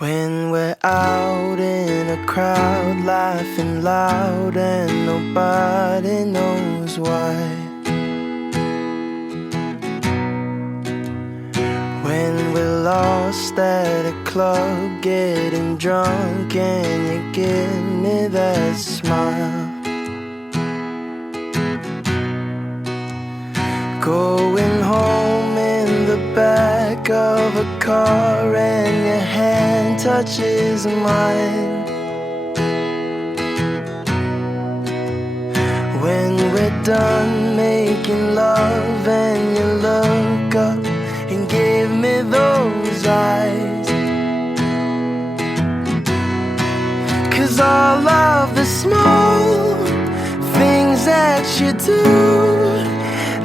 When we're out in a crowd, laughing loud and nobody knows why. When we're lost at a club, getting drunk and you give me that smile. Going home in the back of a car and your hand touches mine. When we're done making love and you look up and give me those eyes. 'Cause all of the small things that you do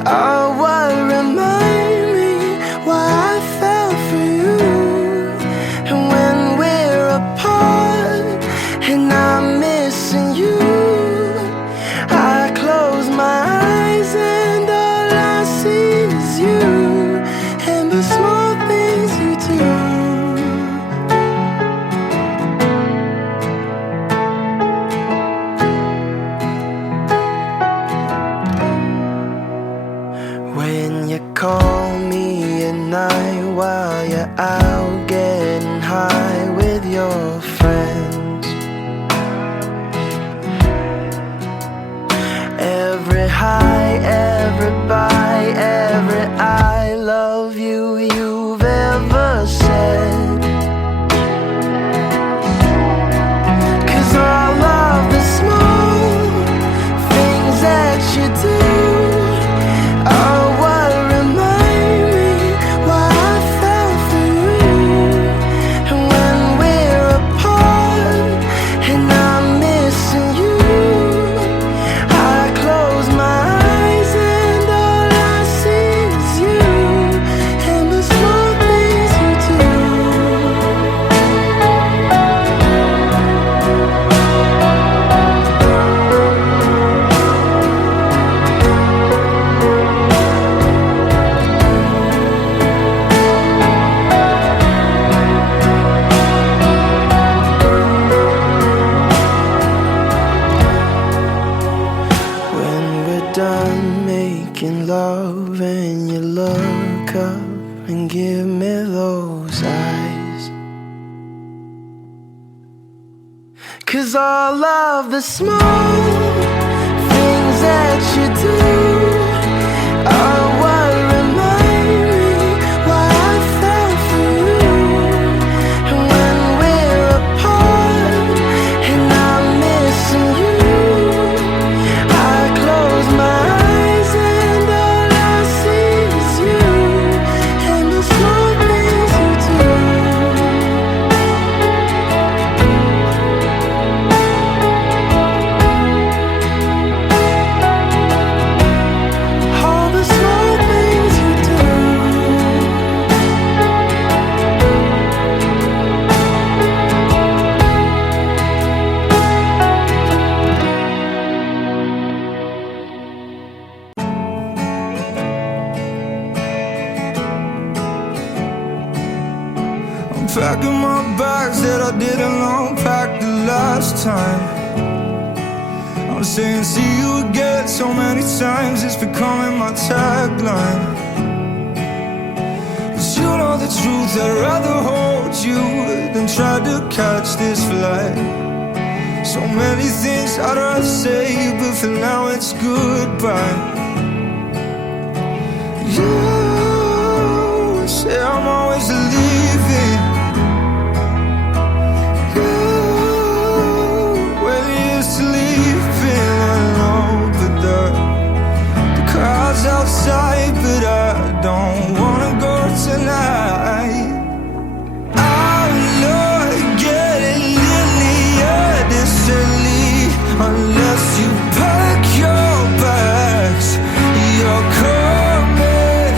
are what remind me why I fell for you. And when we're apart and I'm missing you, I close my eyes and all I see is you and the small things you do. When you call me at night while you're out getting high with your friends, every high, every bye, every I love you you've ever said. 'Cause all of the small things that you do are what remind me why I fell for you. And when we're apart and I'm missing you, I close my eyes and all I see is you and the small things you do. When we're done making love and you look up and give me those eyes. 'Cause all of the small things that you do are what remind me why I fell for you. And when we're apart and I'm missing you, I close my eyes and all I see is you and the small things you do. All the small things you do. I'm packing my bags that I didn't unpack the last time. I'm saying see you again so many times, it's becoming my tagline. 'Cause you know the truth, I'd rather hold you than try to catch this flight. So many things I'd rather say, but for now it's goodbye. You say I'm always leaving. When you're sleeping alone, but the crowd's outside, but I don't wanna go tonight. I'm not getting any decently unless you pack your bags. You're coming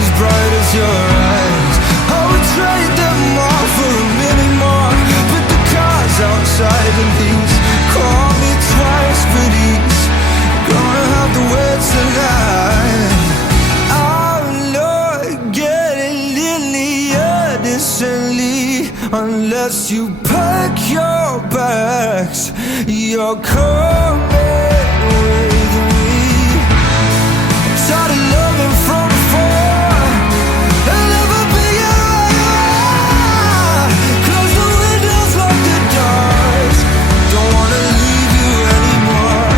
as bright as your eyes. I would trade them all for a minute more, but the car's outside and he's called me twice, but he's gonna have to wait tonight. I'm not getting any decently unless you pack your bags. You're coming with me. I'm tired of loving from afar and never being where you are. Close the windows, lock the doors. Don't wanna leave you anymore.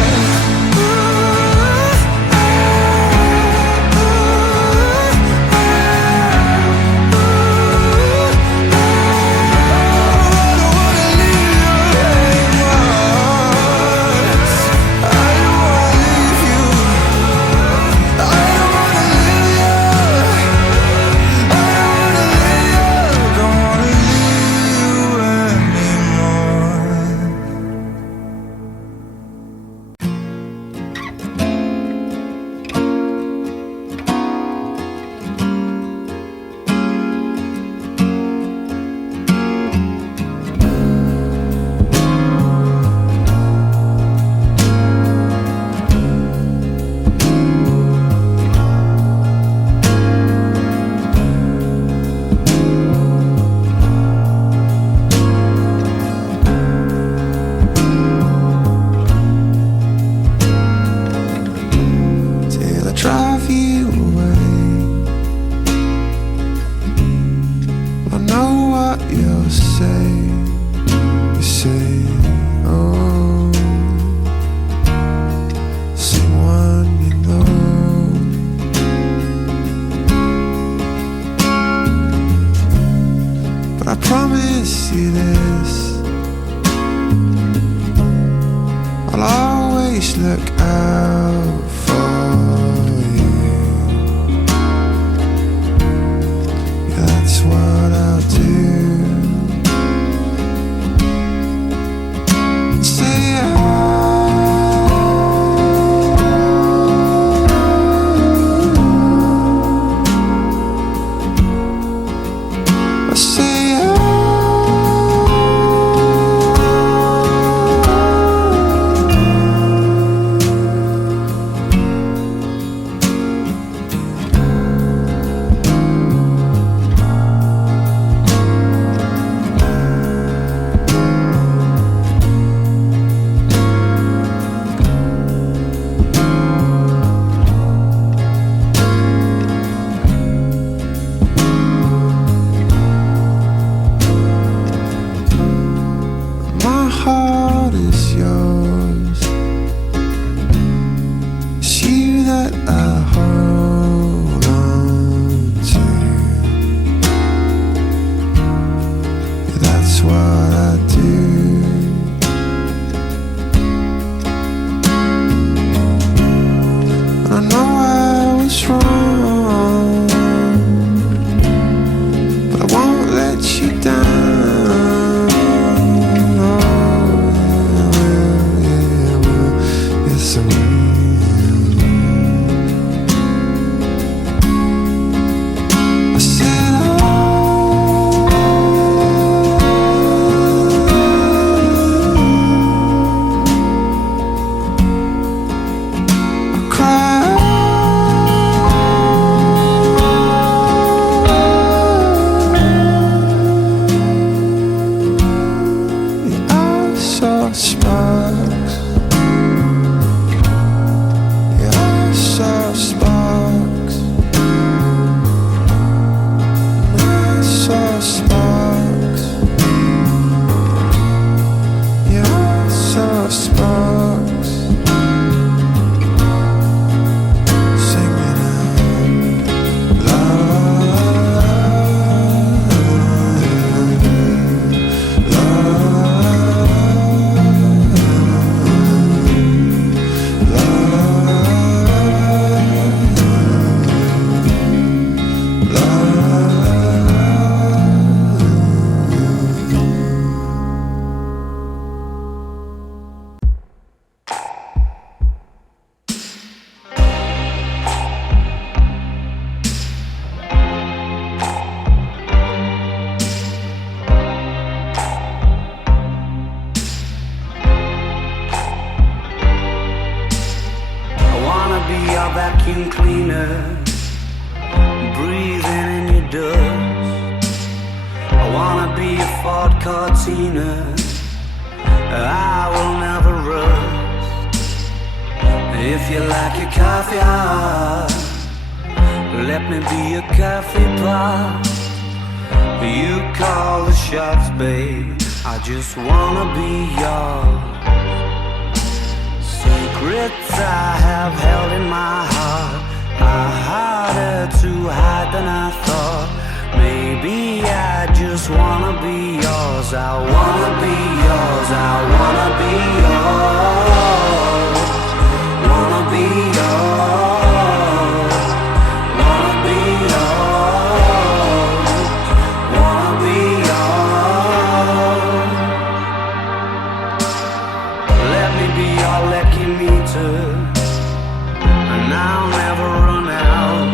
Drive you away. I know what you'll say. You say, oh, someone you know. But I promise you this, I'll always look out for. That's what I'll do. Say I say Ford Cortina, I will never rust. If you like your coffee hot, let me be a coffee pot. You call the shots, babe, I just wanna be yours. Secrets I have held in my heart are harder to hide than I thought. Maybe I just wanna be yours. I wanna be yours. I wanna be yours. Wanna be yours. Wanna be yours. Wanna be yours. Let me be your lucky meter, and I'll never run out.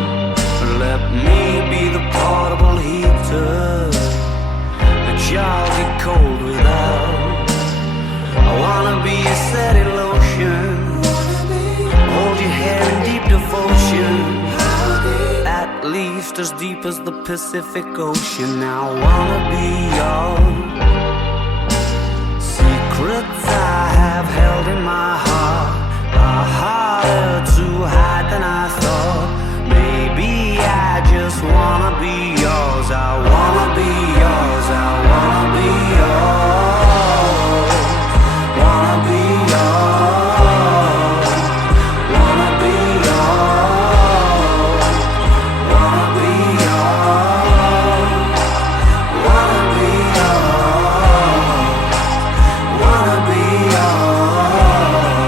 Let me be the portable heater that y'all get cold without. I wanna be a steady lotion, hold your hair in deep devotion, at least as deep as the Pacific Ocean. I wanna be yours. Secrets I have held in my heart are harder to hide than I thought. Maybe I just wanna be yours. I wanna be yours. I wanna be yours. Wanna be yours. Wanna be yours. Wanna be yours. Wanna be yours. Wanna be yours.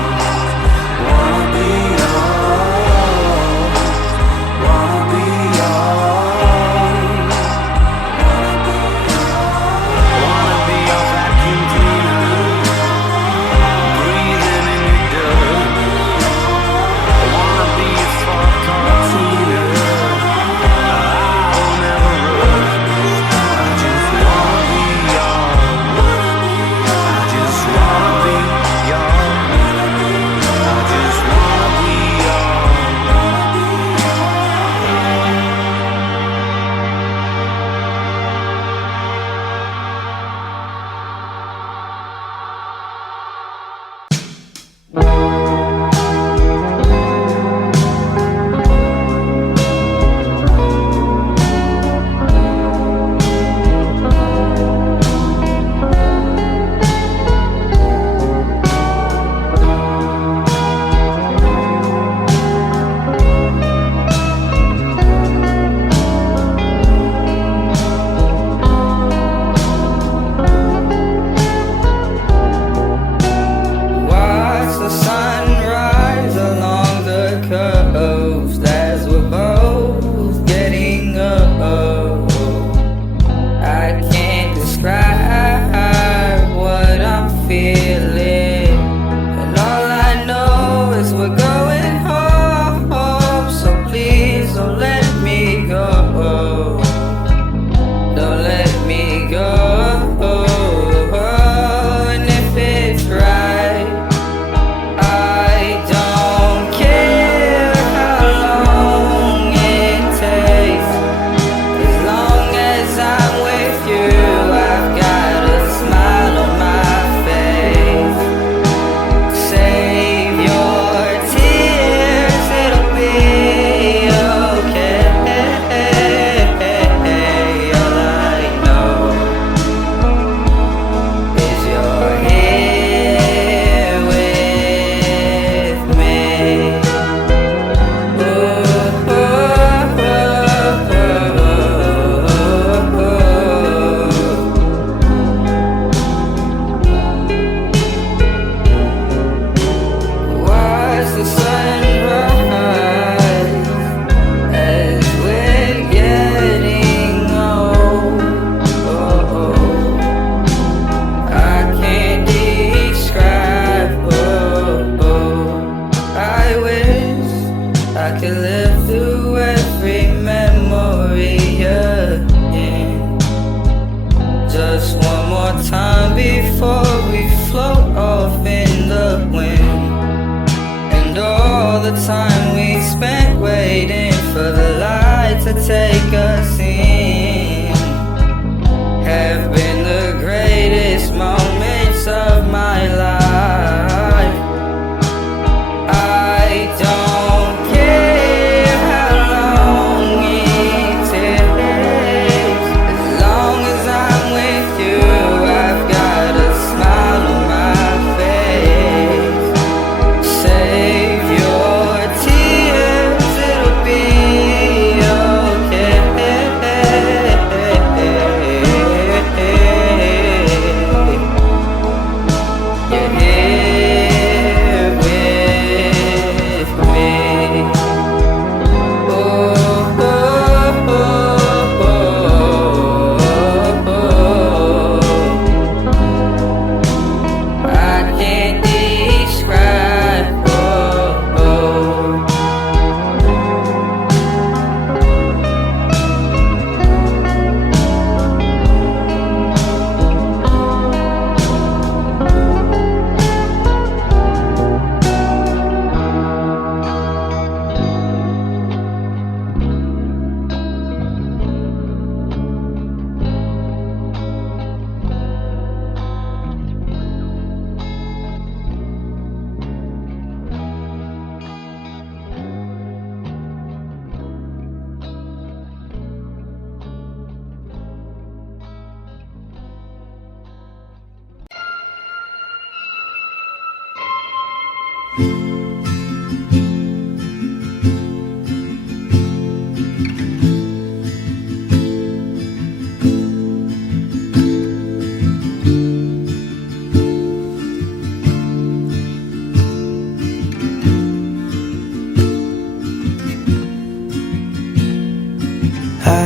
I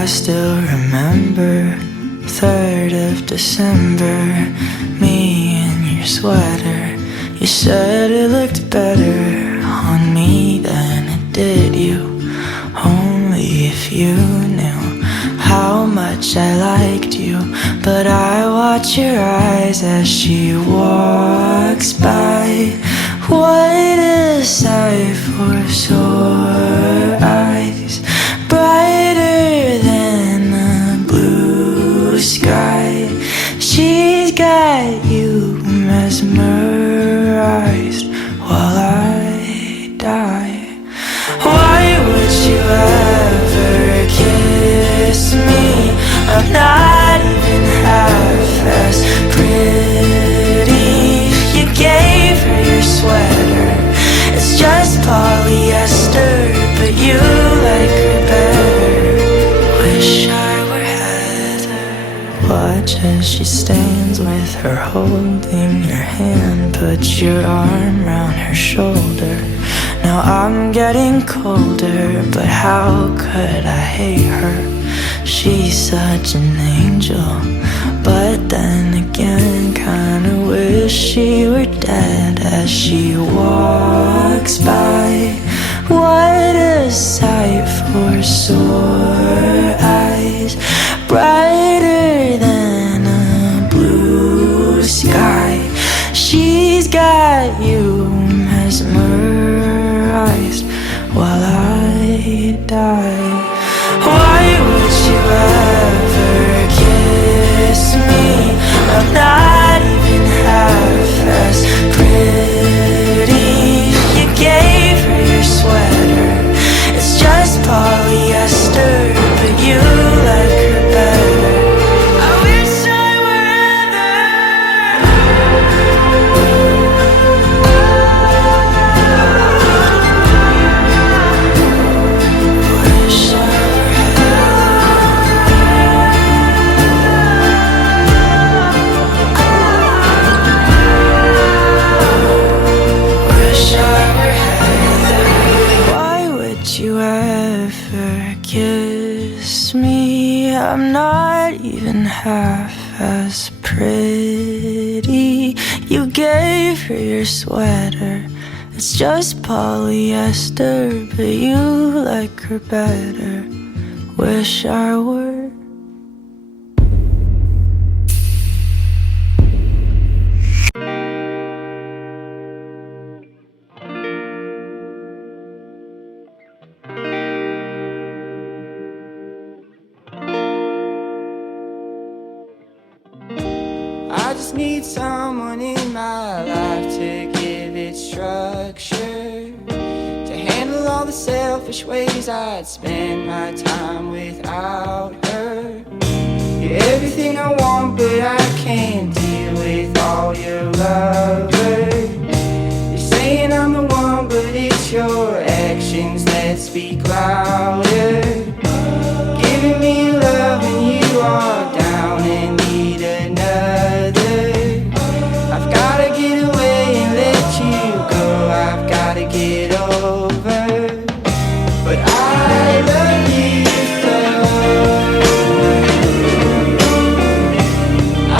still remember 3rd of December, me in your sweater. You said it looked better on me than it did you. Only if you knew how much I liked you. But I watch your eyes as she walks by. What a sight for sore eyes, brighter than the blue sky. She's got you mesmerized while I die. Why would you ever kiss me? I'm not even half as pretty. You gave her your sweater, it's just polyester, but you like her better. Wish I were Heather. Watch as she stands with her holding your hand. Put your arm round her shoulder. Now I'm getting colder, but how could I hate her? She's such an angel, but then again kinda wish she were dead as she walks by. What a sight for sore eyes, brighter than a blue sky. She's got you mesmerized while I die. Why would you ever kiss me? I'm not even half as pretty. You gave her your sweater, it's just polyester, but you like her better. I wish I were you ever kiss me? I'm not even half as pretty. You gave her your sweater, it's just polyester, but you like her better. Wish I were. I just need someone in my life to give it structure, to handle all the selfish ways I'd spend my time without her. You're everything I want, but I can't deal with all your lovers. You're saying I'm the one, but it's your actions that speak louder. Giving me love when you are down and need another. I've gotta get away and let you go. I've gotta get over, but I love you so. I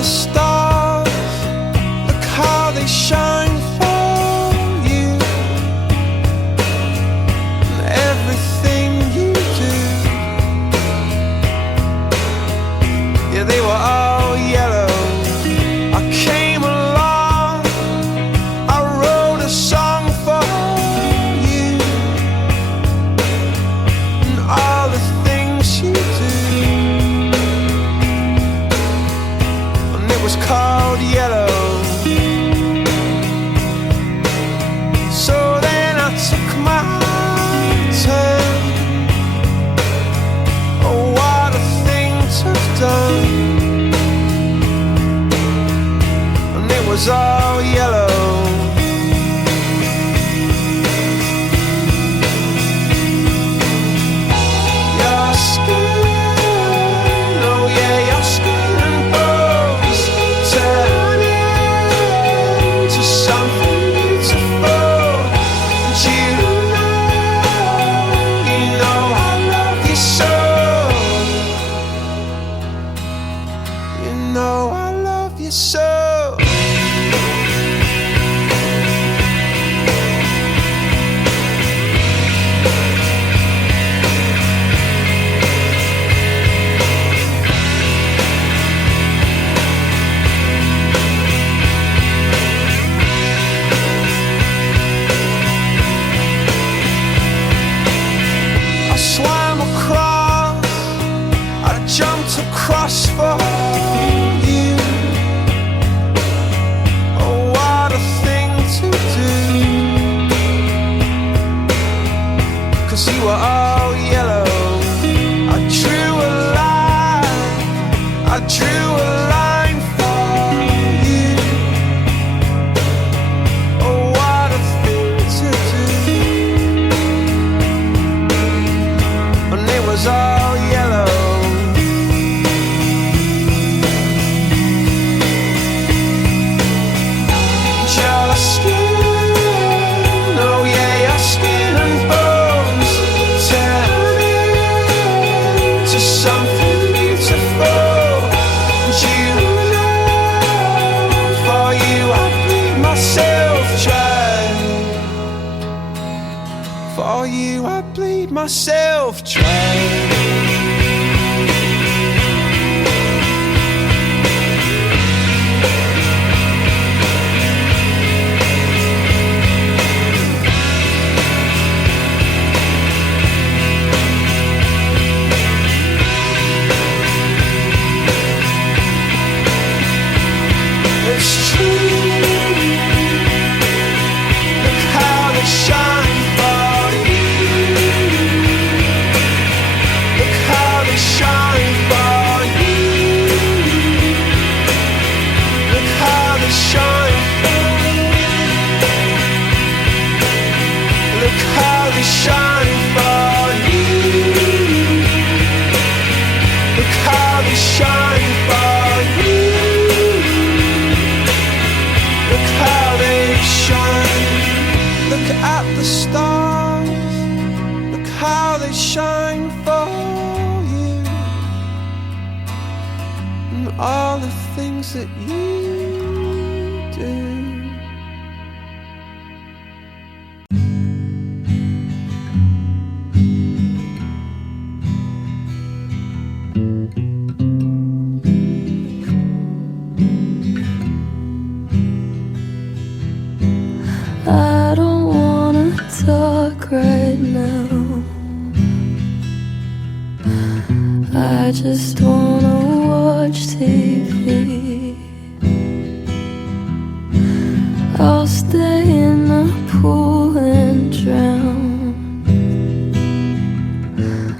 the stars, look how they shine for you. And everything you do, yeah, they were all yellow. I came along, I wrote a song for you. And all the things you do, called yellow. So then I took my turn. Oh, what a thing to have done. And it was all yellow. Your skin, oh yeah, your skin and bones turn into something beautiful. And you know I love you so. You know I love you so. Swam across, I jumped across for you. Oh, what a thing to do. 'Cause you were all yellow. I drew a line, I drew a line for you. Oh, what a thing to do. And it was all yellow. Your skin, oh yeah, your skin and bones turn into something beautiful. And you know, for you I bleed myself dry. For you I bleed myself dry. It's true. Look how they shine for you. Look how they shine for you. Look how they shine for you. Look how they shine for you. Look how they shine for you. Look how they shine. Look at the stars. Look how they shine for you. And all the things that you do. I don't wanna talk right now. I just wanna watch TV. I'll stay in the pool and drown,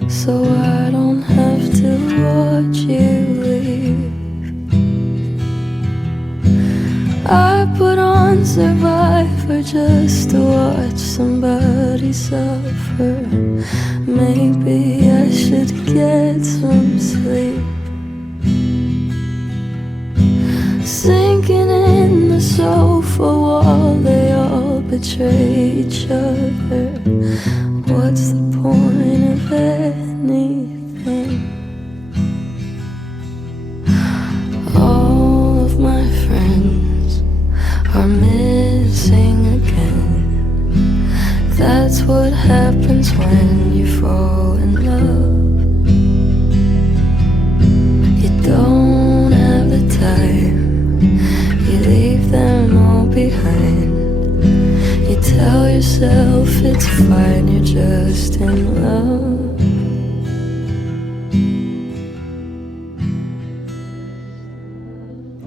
so I don't have to watch you leave. I put on Survivor just to watch somebody suffer. Maybe I should get some sleep. Sinking in the sofa wall, they all betray each other. What's the point of anything? All that's what happens when you fall in love. You don't have the time, you leave them all behind. You tell yourself it's fine, you're just in love.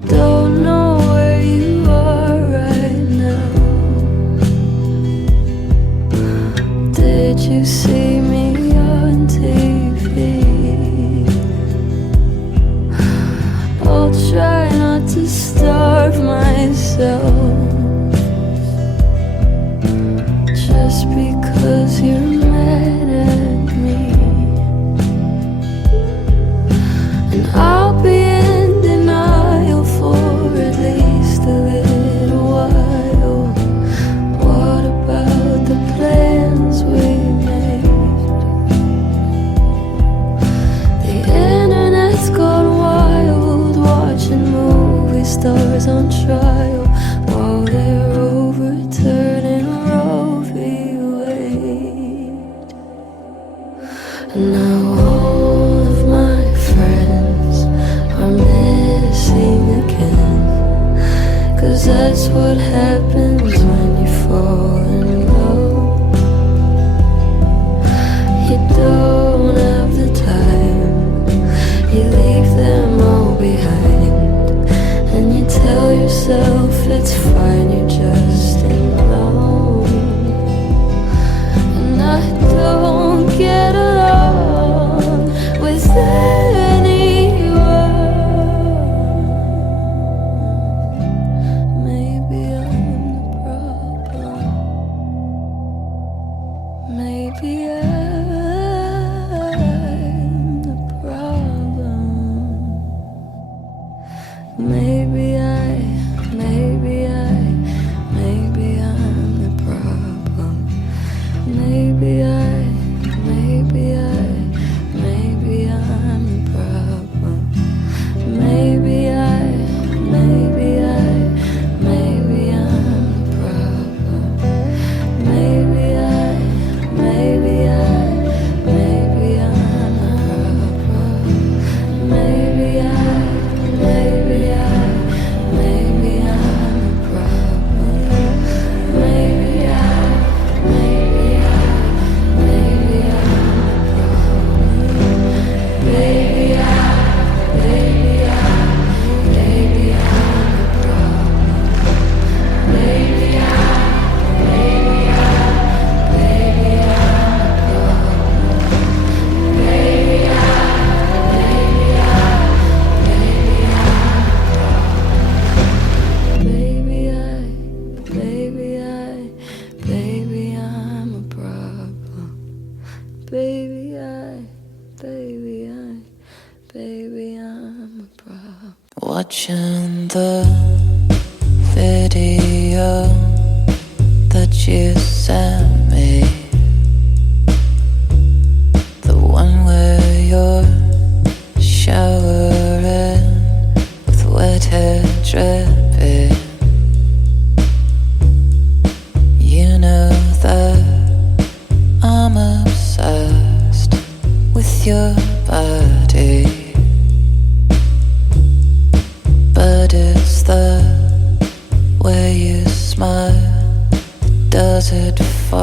Don't know where you are right now. Did you see me on TV? I'll try not to starve myself just because you're mad at me. And I'll be in denial for at least a little while. What about the plans we made? The internet's gone wild, watching movie stars on trial while they're overturning Roe v. Wade. And now all of my friends are missing again, 'cause that's what happens when you fall in love. You don't have the time, you leave them all behind, and you tell yourself it's fine, you're just in love. And I don't get along with anyone. Maybe I'm the problem. Maybe I'm the problem. Maybe I'm the problem. Maybe I'm the problem. Maybe I'm the problem. Maybe I'm the problem. Maybe I'm a problem. Watching the video that you sent me, the one where you're showering with wet hair dripping. You know that I'm obsessed with your body, but it's the way you smile that does it for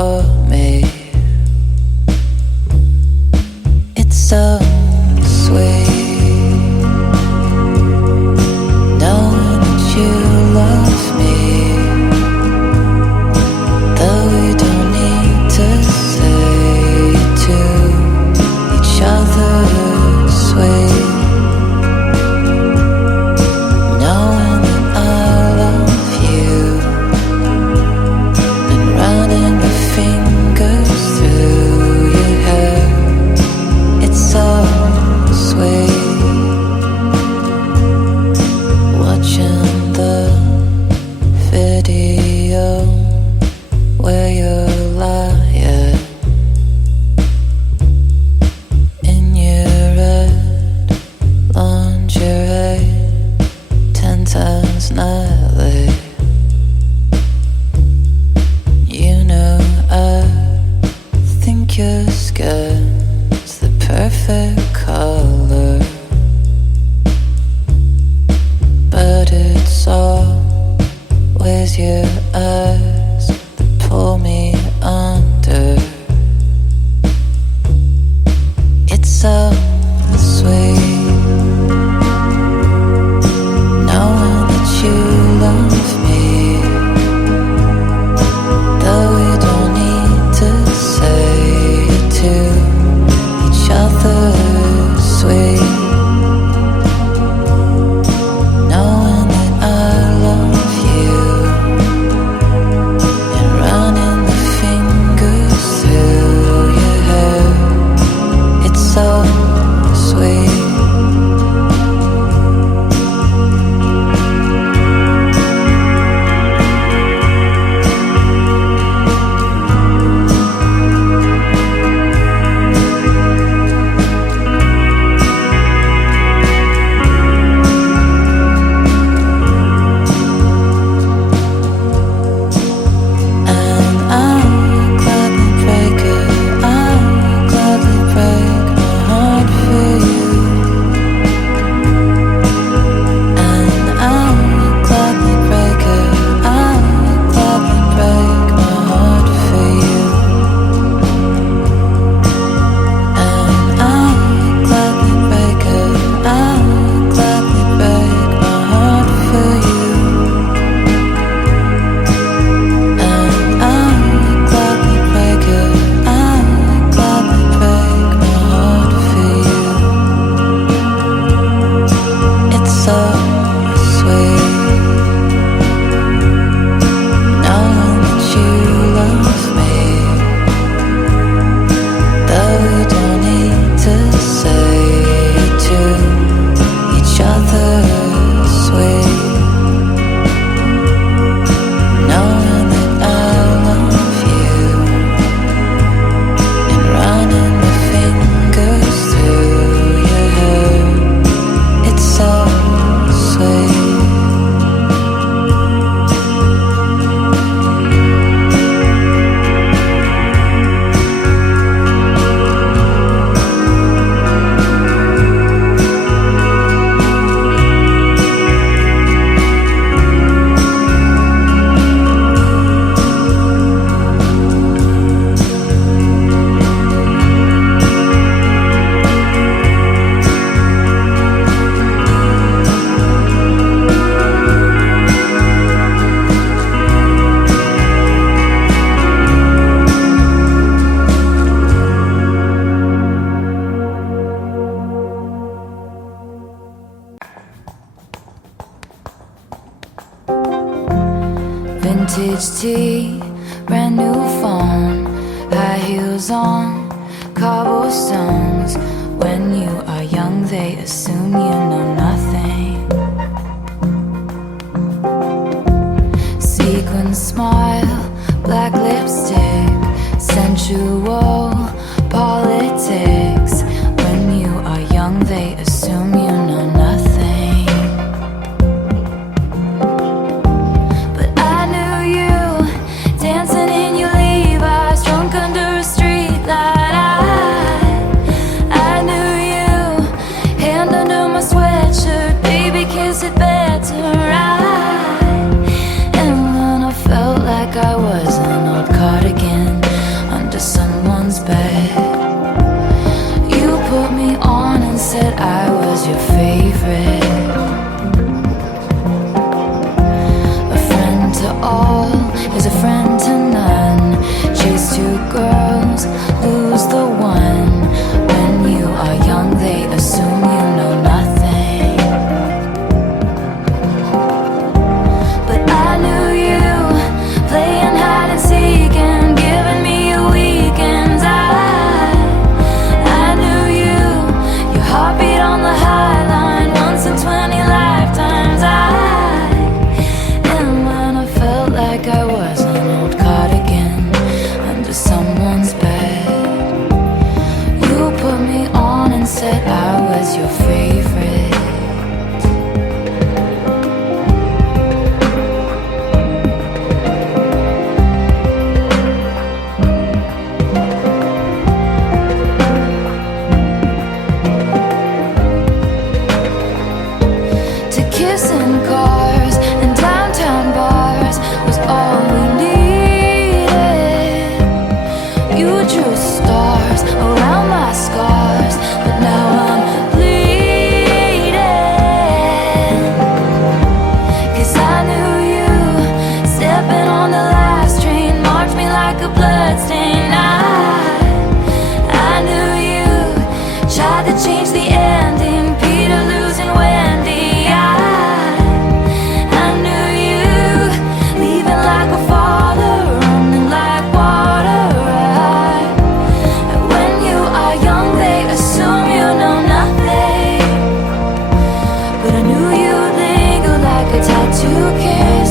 Vintage tea, brand new phone, high heels on, cobblestones. When you are young, they assume you know nothing. Sequin smile, black lipstick, sensual politics. When you are young, they assume you know nothing. But I knew you, dancing in your Levi's, drunk under a street light. I knew you, hand under my sweatshirt, baby, kiss it better. And when I felt like I was an old cardigan under someone's bed, you put me on and said I was your favorite. A friend to all is a friend to none. Chase two girls, lose the one. When you are young, they assume you know nothing. But I knew you, playing hide and seek and giving me your weekends. I knew you, your heartbeat on the high line, once in 20 lifetimes. And when I felt like I was an old cardigan under someone's bed, you put me on and said I was your favorite. To kiss in cars and downtown bars was all we needed. You drew stars around my scars, but now I'm bleeding. 'Cause I knew you, stepping on the last train, marked me like a bloodstain. I knew you, tried to change the ending, Peter losing Wendy. I knew you, leaving like a father, running like water. When you are young, they assume you know nothing. But I knew you'd linger like a tattoo kiss.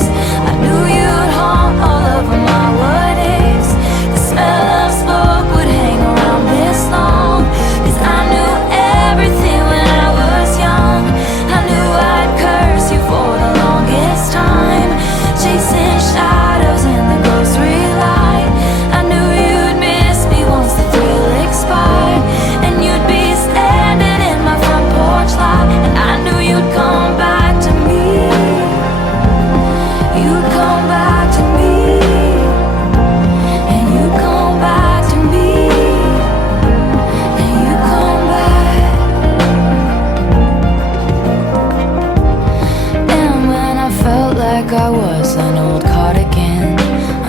I knew you'd haunt all over my what ifs. The smell of smoke would hang around this long. 'Cause I knew everything when I was young. I knew I'd curse you for the longest time, chasing shadows in the grocery line. I knew you'd miss me once the thrill expired, and you'd be standing in my front porch light. And I knew you'd come back to me. You'd come back to me. And you'd come back to me. And you'd come back. And when I felt like I was an old cardigan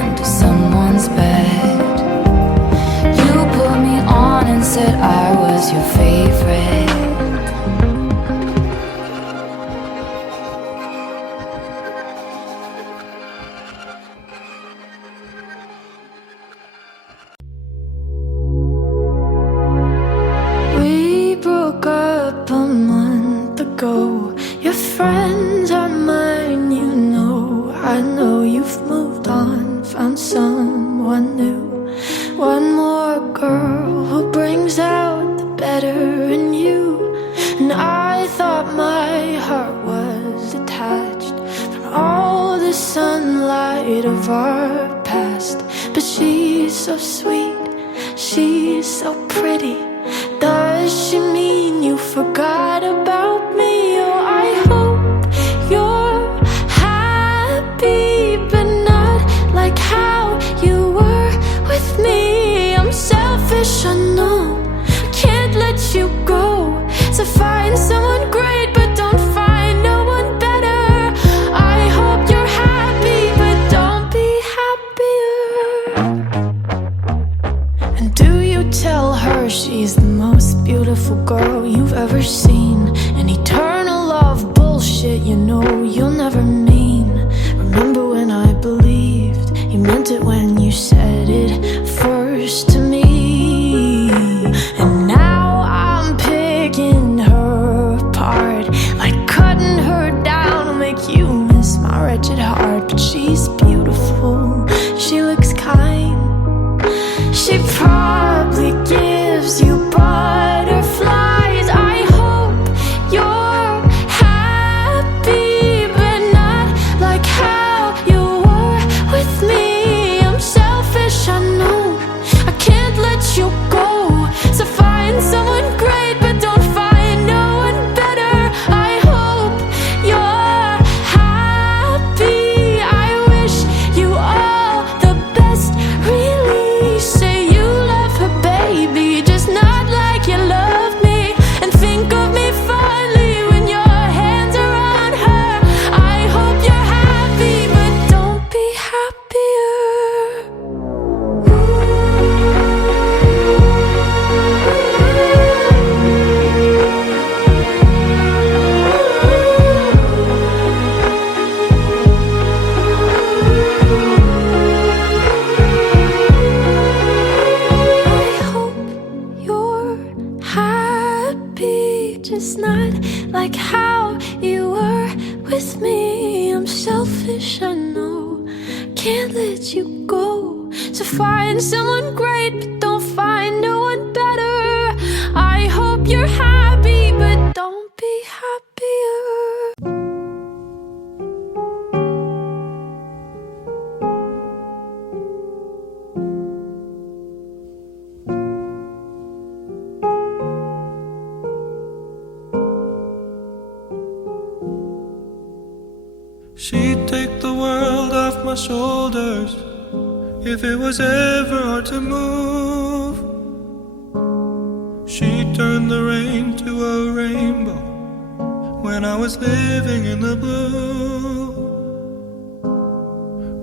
under someone's bed, you put me on and said I was your favorite. We broke up a month ago. Your friends are mine, you know. I know you've moved on, found someone new. One more girl who brings out the better in you. And I thought my heart was detached from all the sunlight of our past. But she's so sweet, she's so pretty. Does she mean you forgot about me? Oh, I hope you're happy, but not like how you were with me. I'm selfish, I know, can't let you go. So find someone great, but don't find no one better. I hope you're happy, but don't be happier. And do you tell her she's the most beautiful girl you've ever seen? like how you were with me. I'm selfish, I know, can't let you go. So find someone great, but don't find no one better. I hope you're happy, but don't be happier. She'd take the world off my shoulders if it was ever hard to move. She'd turn the rain to a rainbow when I was living in the blue.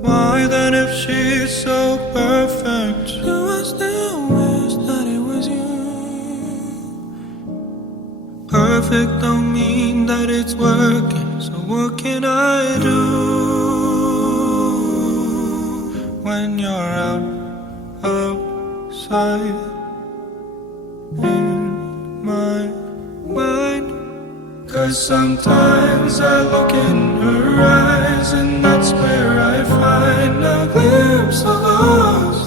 Why then, if she's so perfect, do I still wish that it was you? Perfect don't mean that it's working, so what can I do when you're outside in my mind? 'Cause sometimes I look in her eyes, and that's where I find a glimpse of us.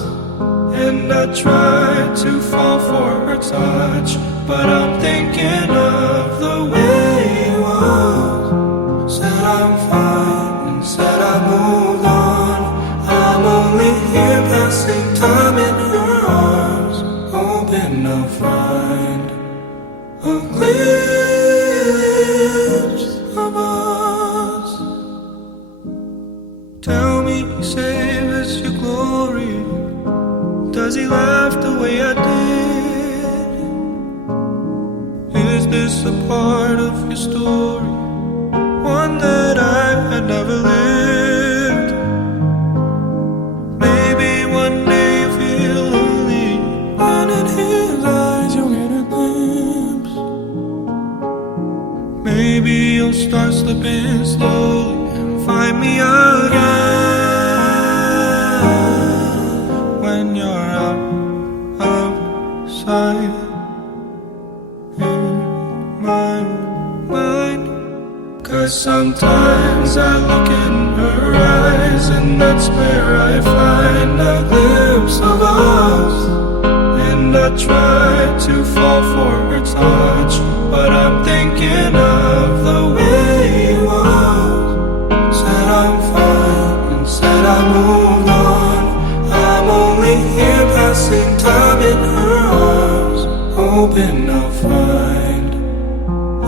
And I try to fall for her touch, but I'm thinking of the way it was. Said I'm fine and said I moved on. I'm only here passing time in her arms, hoping I'll find a glimpse of us. Tell me, save us your glory. Does he laugh the way I did? Is this a part of your story, one that I had never lived? Maybe one day you feel lonely, and in his eyes you'll get a glimpse. Maybe you'll start slipping slowly and find me again when you're outside in my mind. 'Cause sometimes I look in her eyes, and that's where I find a glimpse of us. And I try to fall for her touch, but I'm thinking of the way it was. Said I'm fine and said I moved on. I'm only here passing time in her arms, hoping I'll find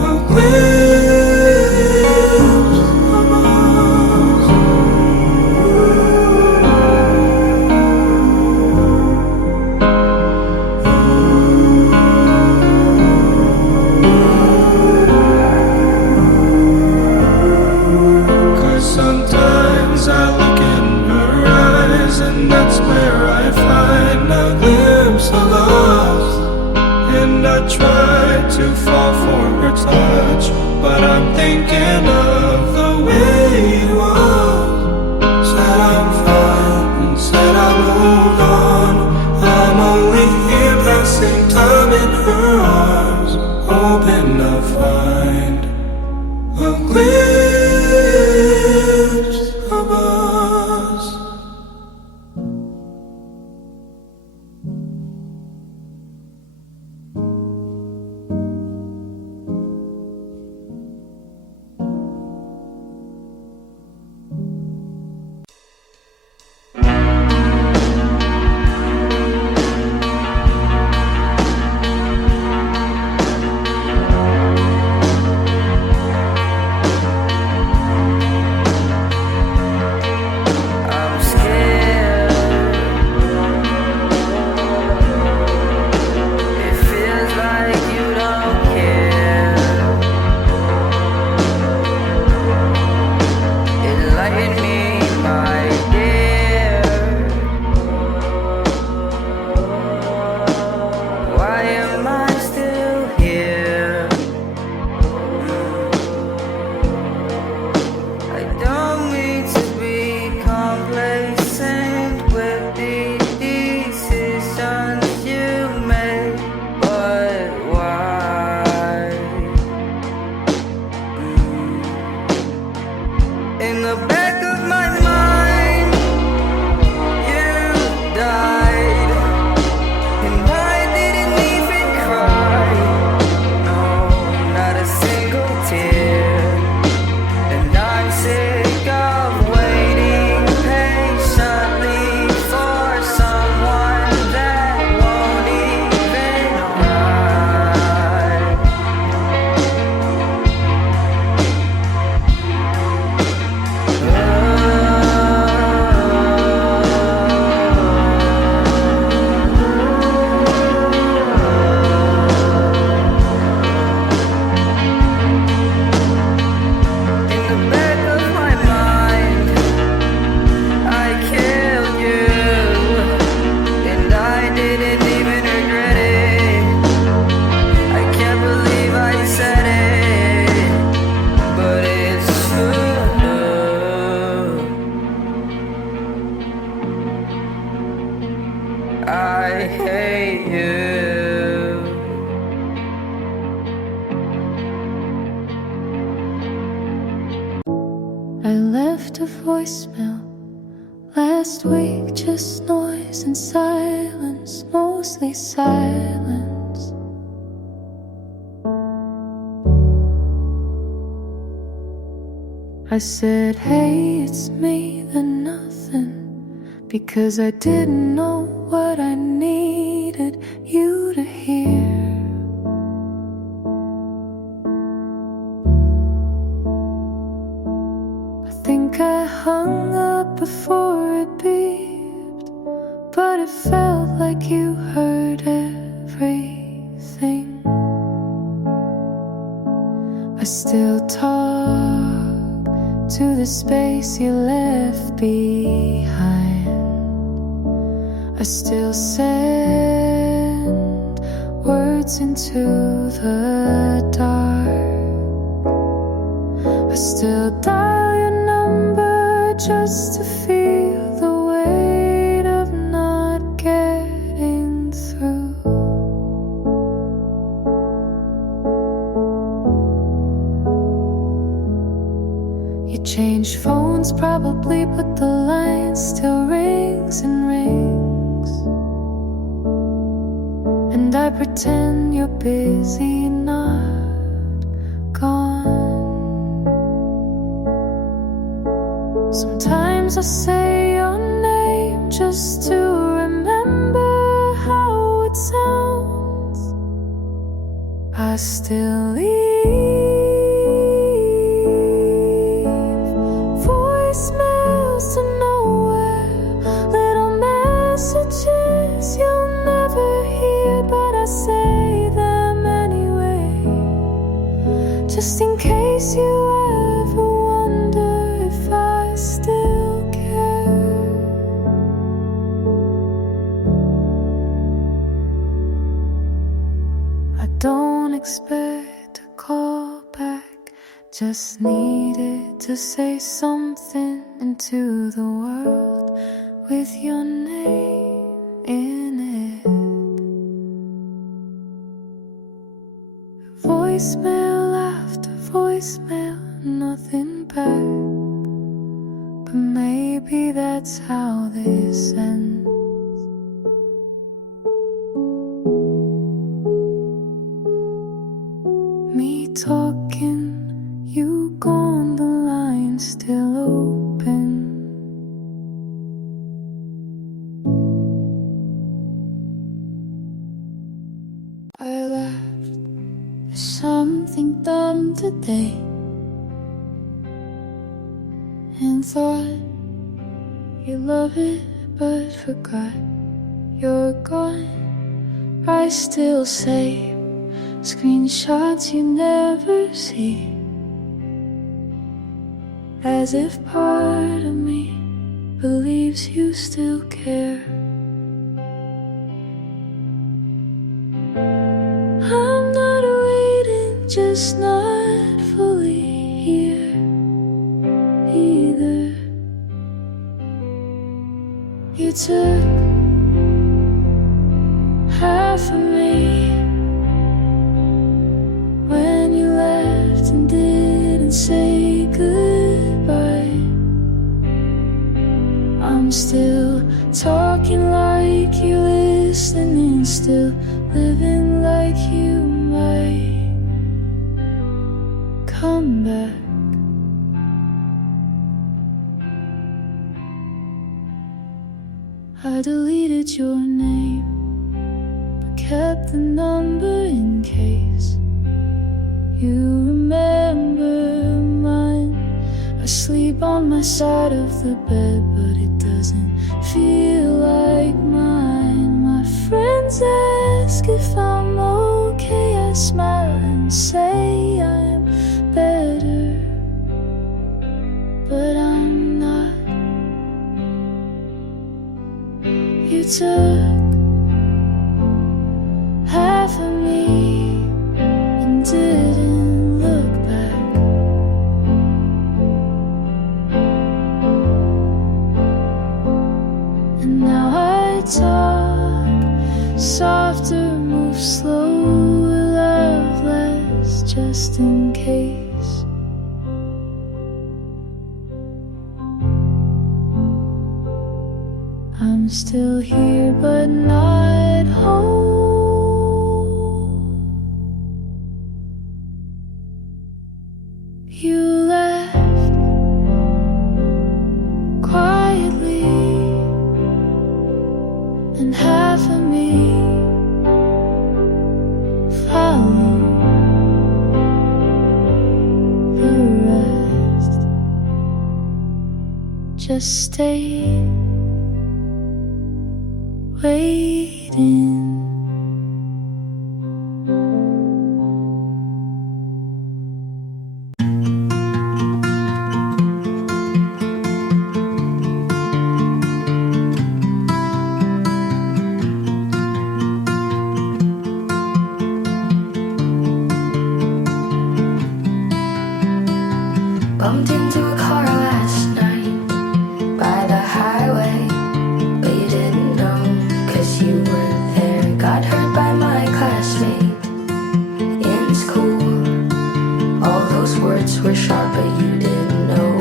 a glimpse of us. 'Cause sometimes I look in her eyes, and that's where I find a glimpse of us. And I try to fall for her touch, but I'm thinking of the way it was. Said I'm fine and said I moved on. I'm only here passing time in her arms, hoping I'll find a glimpse of us. the back of my mind, you died, and I didn't even cry. No, not a single tear. And I'm sick of waiting patiently for someone that won't even arrive. In the back of my mind, I killed you, and I didn't even regret it. I can't believe I said it, but it's true. I hate you. I left a voicemail last week, just noise and silence, mostly silence. I said, hey, it's me, then nothing, because I didn't know what I needed you to hear. I think I hung up before it beeped, but it felt like you heard everything. I still talk to the space you left behind. I still send words into the dark. I still dial your number just to feel the weight of not getting through. You changed phones probably, but the line still rings and rings. And I pretend you're busy, not gone. Sometimes I say your name just to remember how it sounds. I still leave voicemails to nowhere, little messages you'll never hear, but I say them anyway, just in case you ever wonder if I still care. I don't expect a call back, just needed to say something into the world with your name in it. Voicemail after voicemail, nothing back. But maybe that's how this ends. Me talking, you gone, the line still open. I laughed at something dumb today and thought you love it, but forgot you're gone. I still save screenshots you never see, as if part of me believes you still care. I'm not waiting, just not fully here either. You took half of me when you left and didn't say goodbye. still talking like you're listening, still living like you might come back. I deleted your name, but kept the number in case you remember mine. I sleep on my side of the bed, but it doesn't feel like mine. My friends ask if I'm okay, I smile and say I'm better, but I'm not. You took half of me and didn't look back. And now I talk softer, move slower, love less, just in case. I'm still here, but not home. You left quietly, and half of me followed the rest. Just stay waiting. Bumped into a car last night by the highway, but you didn't know, 'cause you weren't there. Got hurt by my classmate in school. All those words were sharp, but you didn't know.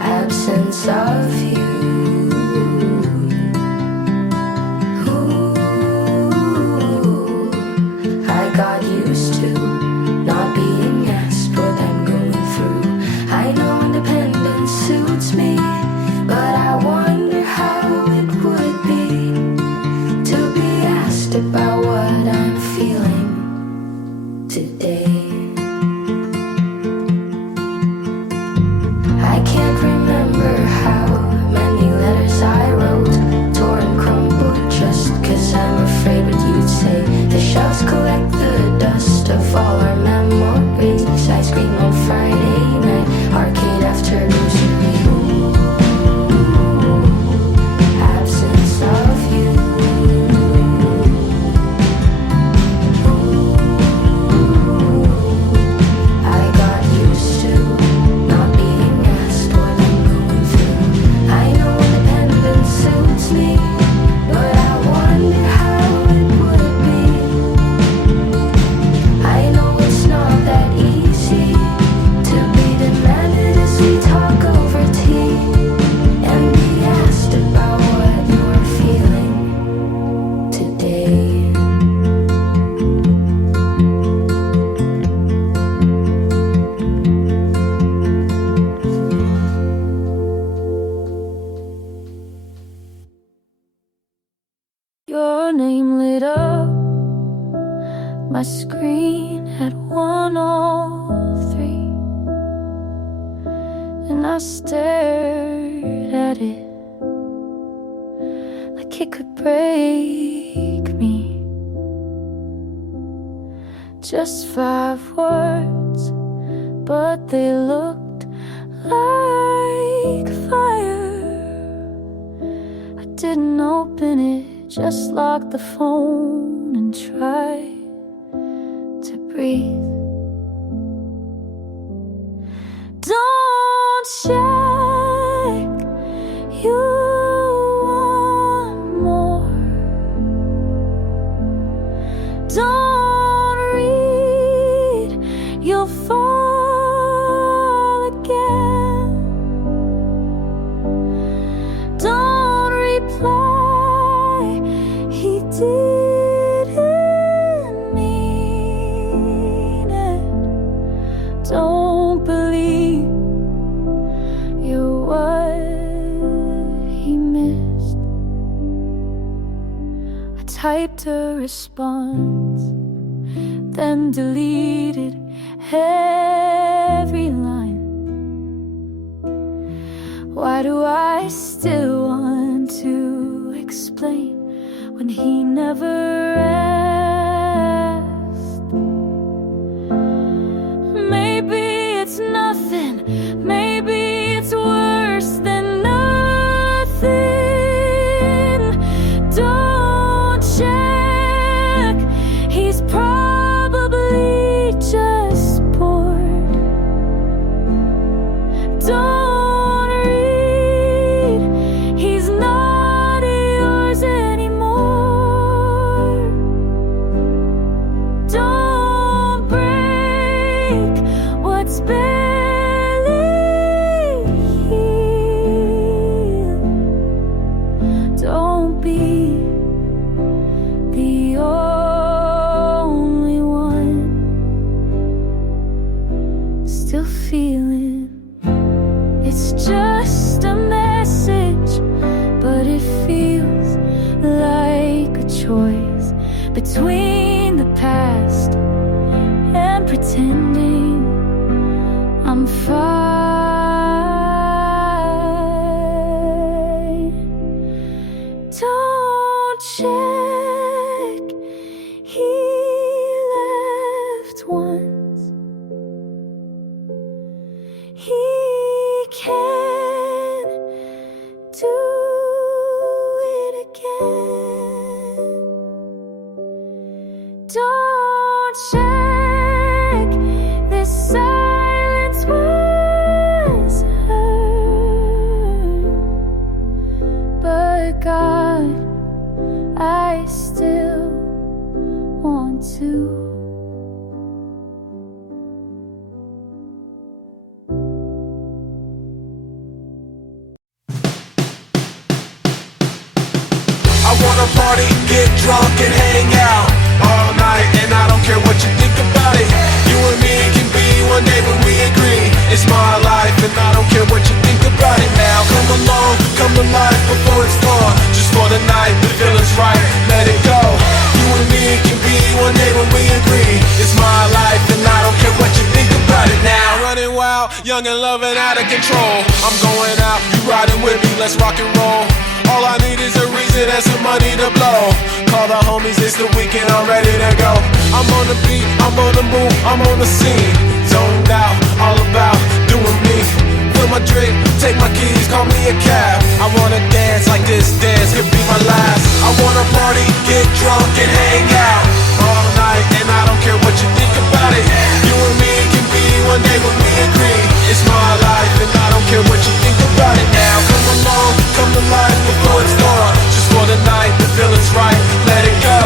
Absence of you. Ooh, I got used to not being asked what I'm going through. I know independence suits me, but I wonder how it would be to be asked about what I'm feeling today. I can't remember how many letters I wrote, tore and crumbled just 'cause I'm afraid what you'd say. The shelves collect the dust of all our memories. Ice cream on Friday night, arcade after nursery. Absence of you. I got used to not being asked what I'm going through. I know independence suits me, but I wonder how it would be. I know it's not that easy to be demanded as we talk over tea and be asked about what you're feeling today. Your name lit up my screen at 103, and I stared at it like it could break me. Just 5 words, but they looked like fire. I didn't open it, just locked the phone and tried to breathe. Don't check, you want more. Don't read, you'll fall again. typed a response, then deleted every line. Why do I still want to explain when he never asked? Maybe it's nothing, maybe it's worse than nothing. Don't check, he's probably just bored. Don't read, he's not yours anymore. Don't break what's barely healed. Don't be the only one still feeling. It's just a message, but it feels like a choice between the past and pretending I'm fine. Don't check, he left once. He can do it again. Don't check, this silence was heard. But God, I still want to. I wanna party, get drunk and hang out all night, and I don't care what you think about it. You and me can be one day when we agree. It's my life and I don't care what you think about it. Now come along, come to life before it's gone. Just for the night, the feeling's right, let it go. You and me can be one day when we agree. It's my life and I don't care what you think about it. Now running wild, young and loving, out of control. I'm going out, you riding with me, let's rock and roll. All I need is a reason and some money to blow. Call the homies, it's the weekend, I'm ready to go. I'm on the beat, I'm on the move, I'm on the scene. Zoned out, all about doing me. Fill my drink, take my keys, call me a cab. I wanna dance like this dance could be my last. I wanna party, get drunk and hang out all night, and I don't care what you think about it. You and me can be one day when we agree. It's my life and I don't care what you think about it. Now come along, come to life before it's gone. Just for the night, the feeling's right, let it go.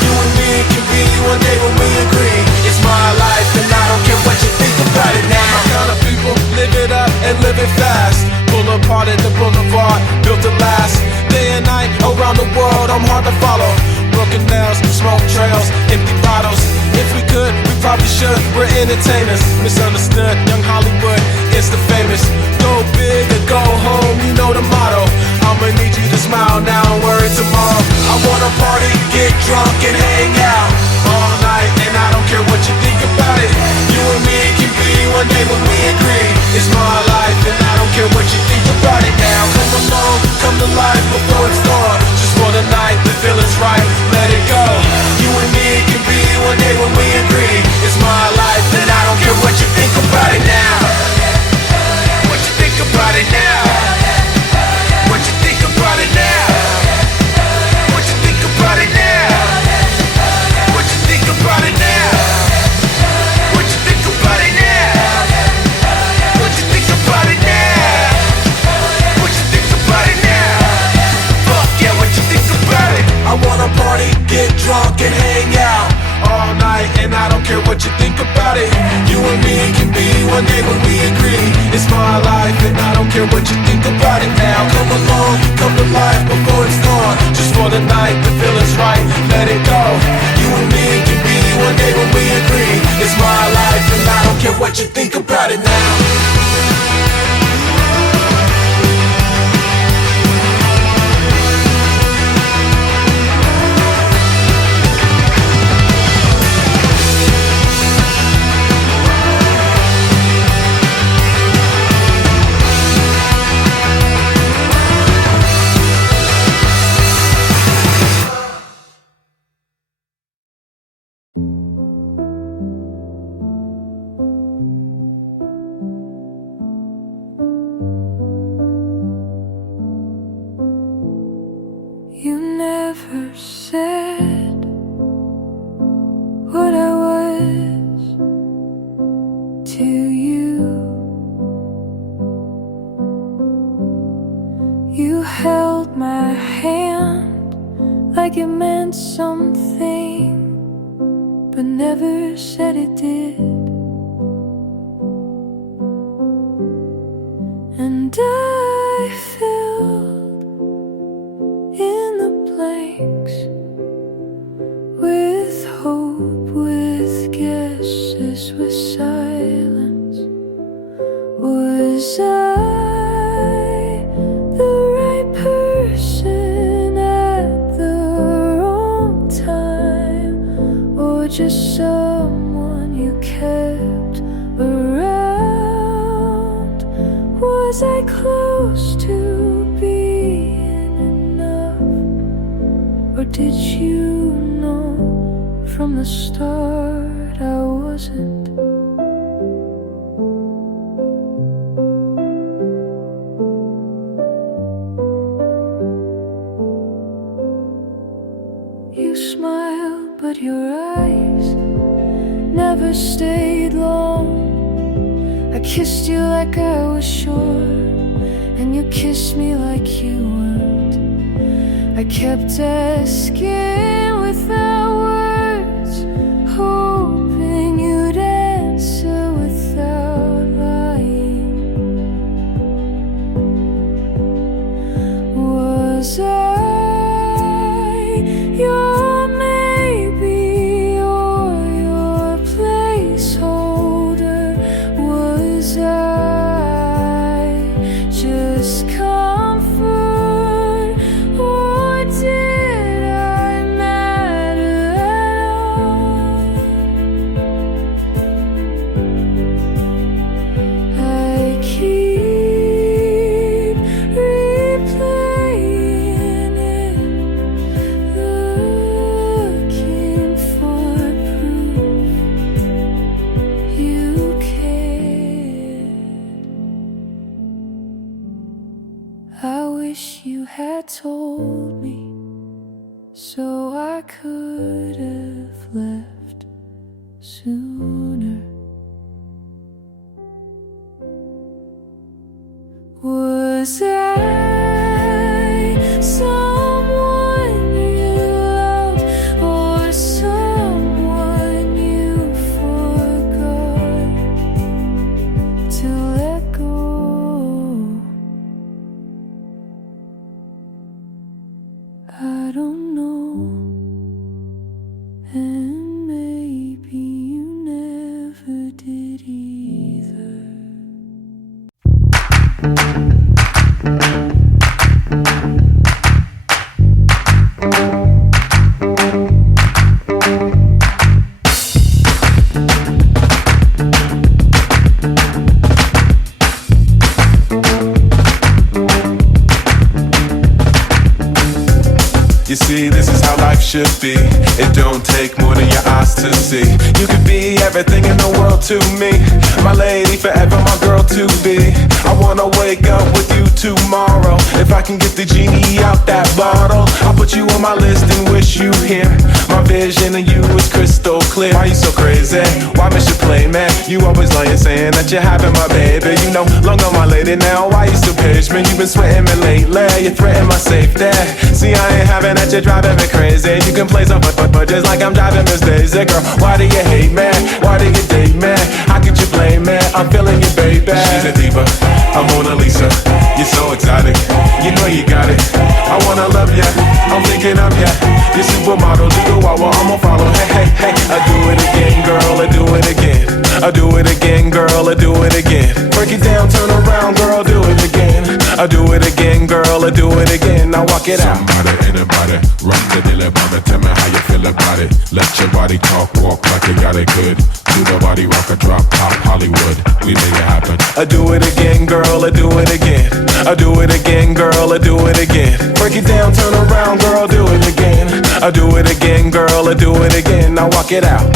You and me can be one day when we agree. It's my life and I don't care what you think about it. Now my kind of people live it up and live it fast. Pull apart at the boulevard, built to last. Day and night, around the world, I'm hard to follow. Broken nails, smoke trails, empty bottles. If we could, we probably should. We're entertainers, misunderstood. Young Hollywood, it's the famous. Go big or go home, you know the motto. I'ma need you to smile now and worry tomorrow. I wanna party, get drunk and hang out all night, and I don't care what you think about it. You and me can be one day when we agree. It's my life and I don't care what you think about it. Now come along, come to life before it's gone. Just for the night, the feeling's right, let it go. You and me can be one day when we agree. It's my life and I don't care what you think about it now. What you think about it now? What you think about it now? What you think about it now? What you think about it now? What you think about it now? What you think about it now? What you think about it now? Fuck yeah, what you think about it? I wanna party, get drunk and hang out all night, and I don't care what you think about it. You and me can be one day when we agree. It's my life and I don't care what you think about it. Now come along, come to life before it's gone. Just for the night, the feeling's right, let it go. You and me can be one day when we agree. It's my life and I don't care what you think about it now. to you. You held my hand like it meant something, but never said it did. And I filled in the blanks with hope, with guesses, with silence. Was I the right person at the wrong time, or just someone you kept around? Was I close to being enough, or did you know from the start I wasn't? You smiled, but your eyes never stayed long. I kissed you like I was sure, and you kissed me like you weren't. I kept asking without words, hoping you'd answer without lying. Was I your maybe or your placeholder? Was I just comfort, or did I matter at all? I keep replaying it, looking for proof you cared. I wish you had told me, so I could have left sooner. Was I someone you loved, or someone you forgot to let go? I don't know, and maybe you never did either. You see, this is how life should be. It don't take more than your eyes to see. You could be everything in the world to me, my lady, forever my girl to be. I wanna wake up with you tomorrow. If I can get the genie out that bottle, I'll put you on my list and wish you here. My vision of you is crystal clear. Why you so crazy? Why miss your play, man? You always lying, saying that you're having my baby. You know, long on my lady now. Why you still page me? You been sweating me lately. You threaten my safety. See, I ain't having that, you're driving me crazy. You can play some but just like I'm driving Miss Daisy. Girl, why do you hate me? Why do you date me? How could you blame me? I'm feeling you, baby. She's a diva, I'm Mona Lisa. You're so exotic, you know you got it. I wanna love ya, I'm thinking of ya. You're supermodel, do the wah-wah, I'ma follow. Hey, hey, hey, I do it again, girl, I do it again. I do it again, girl, I do it again. Break it down, turn around, girl, do it again. I do it again, girl, I do it again. Now walk it out. Somebody, anybody, rock the dilly bobby. Tell me how you feel about it. Let your body talk, walk like you got it good. Do the body rock a drop top Hollywood. We make it happen. I do it again, girl, I do it again. I do it again, girl, I do it again. Break it down, turn around, girl, do it again. I do it again, girl, I do it again. Now walk it out.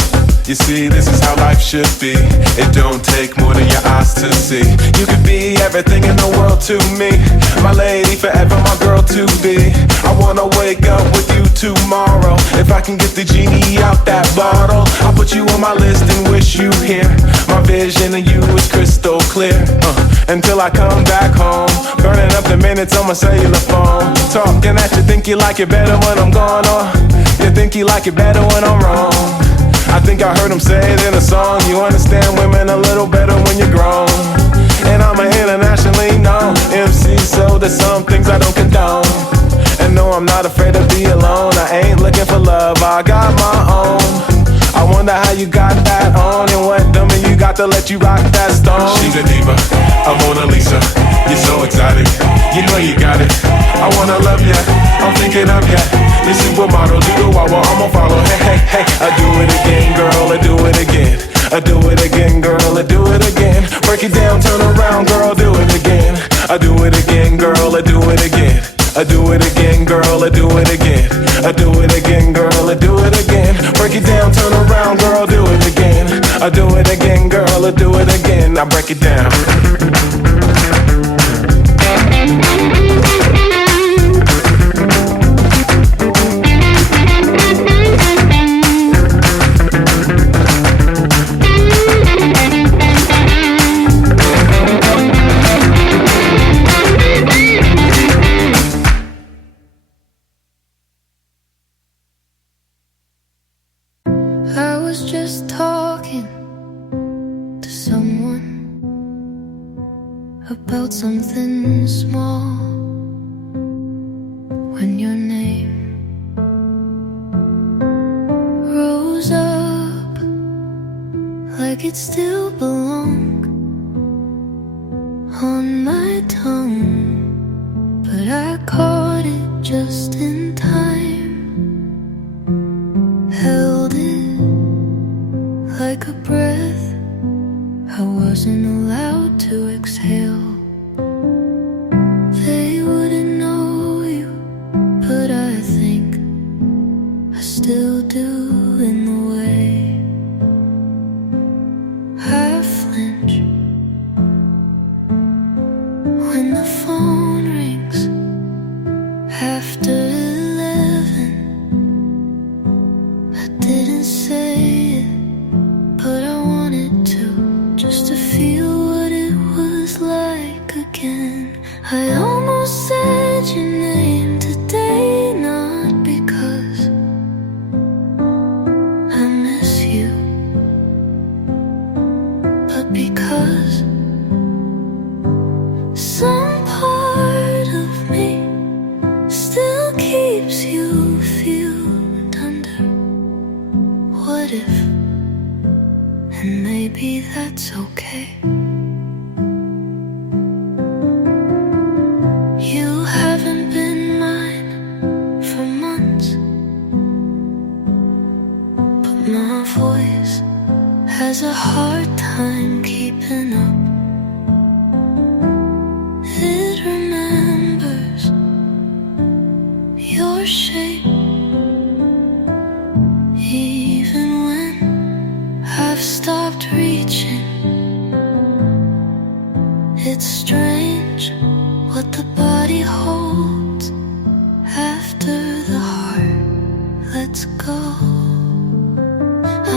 You see, this is how life should be. It don't take more than your eyes to see. You could be everything in the world to me. My lady forever, my girl to be. I wanna wake up with you tomorrow. If I can get the genie out that bottle, I'll put you on my list and wish you here. My vision of you is crystal clear. Until I come back home, burning up the minutes on my cellular phone. Talking at you, think you like it better when I'm gone, or you think you like it better when I'm wrong. I think I heard him say it in a song. You understand women a little better when you're grown. And I'm an internationally known MC, so there's some things I don't condone. And no, I'm not afraid to be alone. I ain't looking for love, I got my own. I wonder how you got that on, and what dummy you got to let you rock that stone. She's a diva, a Mona Lisa. You're so exotic, you know you got it. I wanna love ya, I'm thinking of ya. You supermodel, do the wah wah, I'ma follow. Hey, hey, hey, I do it again, girl, I do it again. I do it again, girl, I do it again. Break it down, turn around, girl, do it again. I do it again, girl, I do it again. I do it again, girl, I do it again. I do it again, girl, I do it again. Break it down, turn around, girl, do it again. I do it again, girl, I do it again. I break it down. I was just talking to someone about something small when your name rose up like it still belonged on my tongue, but I caught it just in time, held it like a breath I wasn't allowed to exhale. They wouldn't know you, but I think I still do in the way I flinch when the phone rings after 11. I didn't say it, but I wanted to, just to feel what it was like again. I almost said your name today, not because I miss you, but because some part of me still keeps you fueled under what if, and maybe that's okay. You haven't been mine for months, but my voice has a hard time keeping up. It remembers your shape, even when I've stopped reaching. It's strange what the body holds after the heart lets go.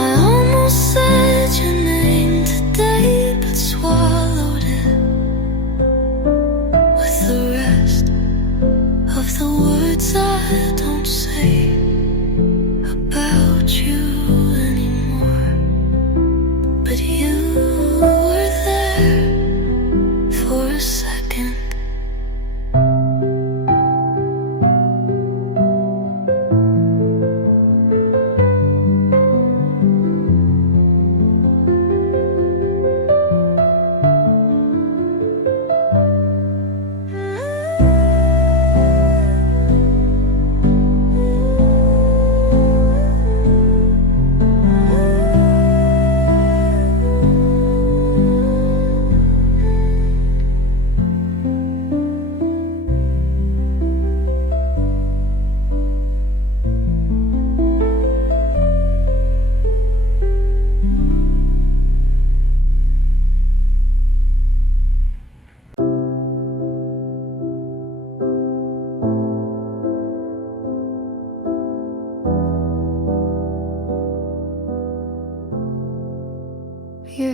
I almost said your name today, but swallowed it with the rest of the words I don't say about you anymore. But you were there for a second.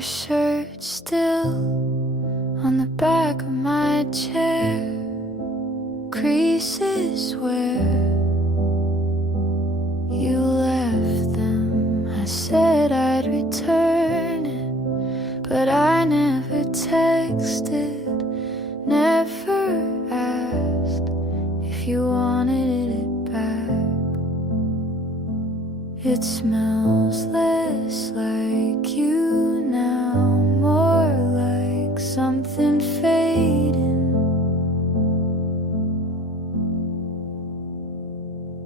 your shirt still on the back of my chair, creases where you left them. I said I'd return it, but I never texted, never asked if you wanted it back. It smells less like you now, more like something fading.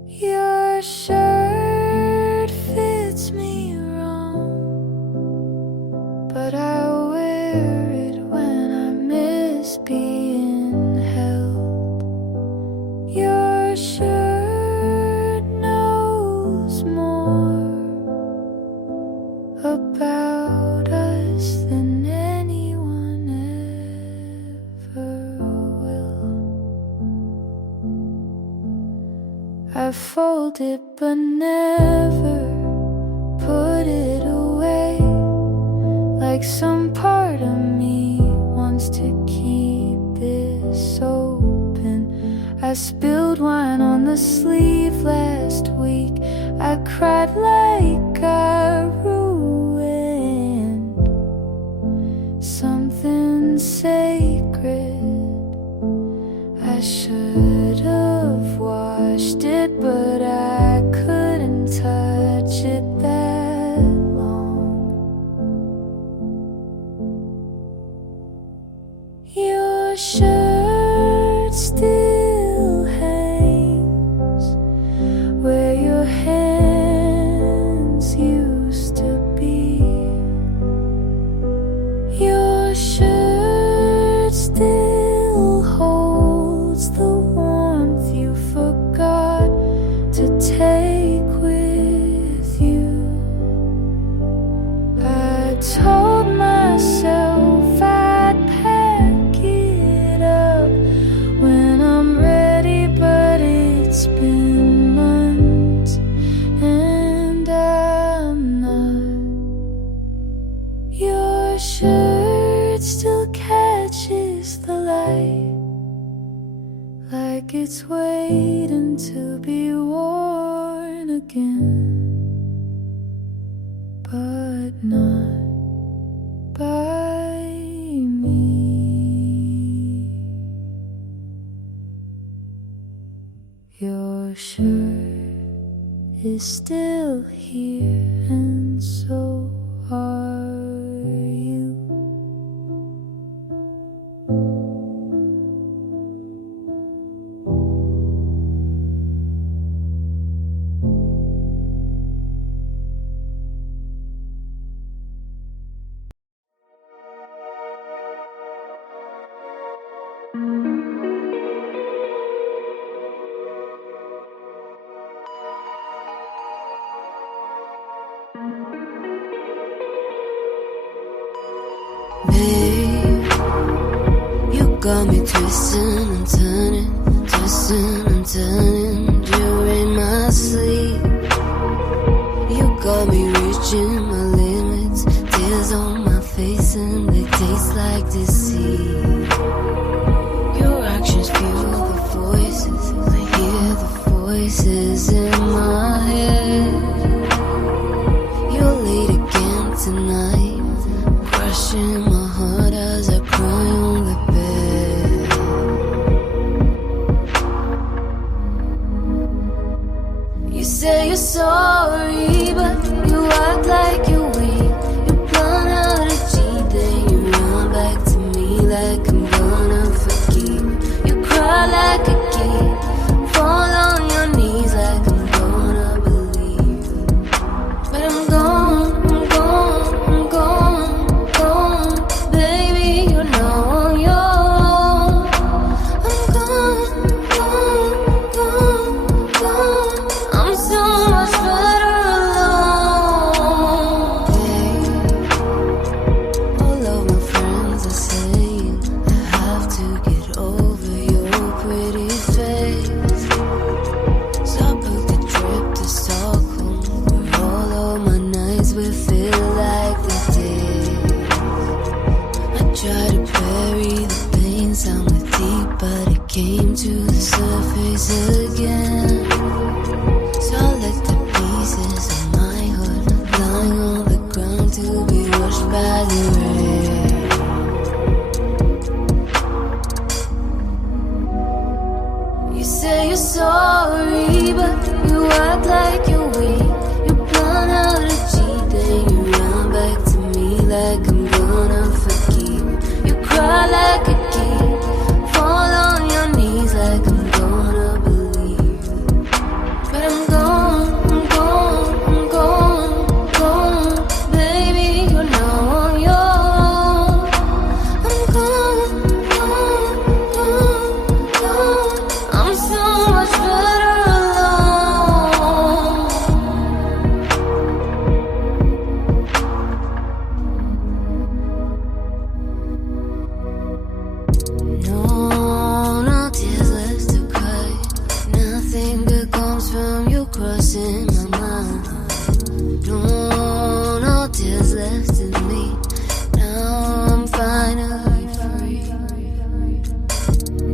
Your shirt fits me wrong, but I wear it when I miss being held. Your shirt knows more about us than anyone ever will. I fold it but never put it away, like some part of me wants to keep this open. I spilled wine on the sleeve last week. I cried like I ruined something sacred. I should have washed it, but I couldn't touch it that long. Your shirt still hangs where your hands used to be. Your shirt still holds the warmth you forgot to take with you. I told myself I'd pack it up when I'm ready, but it's been months and I'm not. Your shirt still catches the light, like it's waiting to be worn again, but not by me. Your shirt is still here, and so are you. Babe, you got me twisting and turning, during my sleep. You got me reaching my limits, tears on my face and they taste like deceit. Your actions fuel the voices, I hear the voices in my head. You're late again tonight, crushing my heart as I cry on the bed. You say you're sorry, but you act like you're weak. You plan out a cheat, then you run back to me like I'm gonna forgive. You cry like a kid, fall on your knees like I'm gonna believe. But I'm gone, I'm gone, I'm gone, gone. once again. So I let the pieces of my heart lying on the ground to be washed by the rain. You say you're sorry, but you act like you're weak. You plan out a cheat, then you run back to me like I'm gonna forgive. You cry like a kid, fall on your knees like I'm gonna believe. But I'm gone, I'm gone, I'm gone, gone. Baby, you're now on your own. I'm gone, gone, gone, gone. I'm so much better alone. No, no tears left to cry. Nothing good comes from you crossing my mind. No, no tears left in me. Now I'm finally free.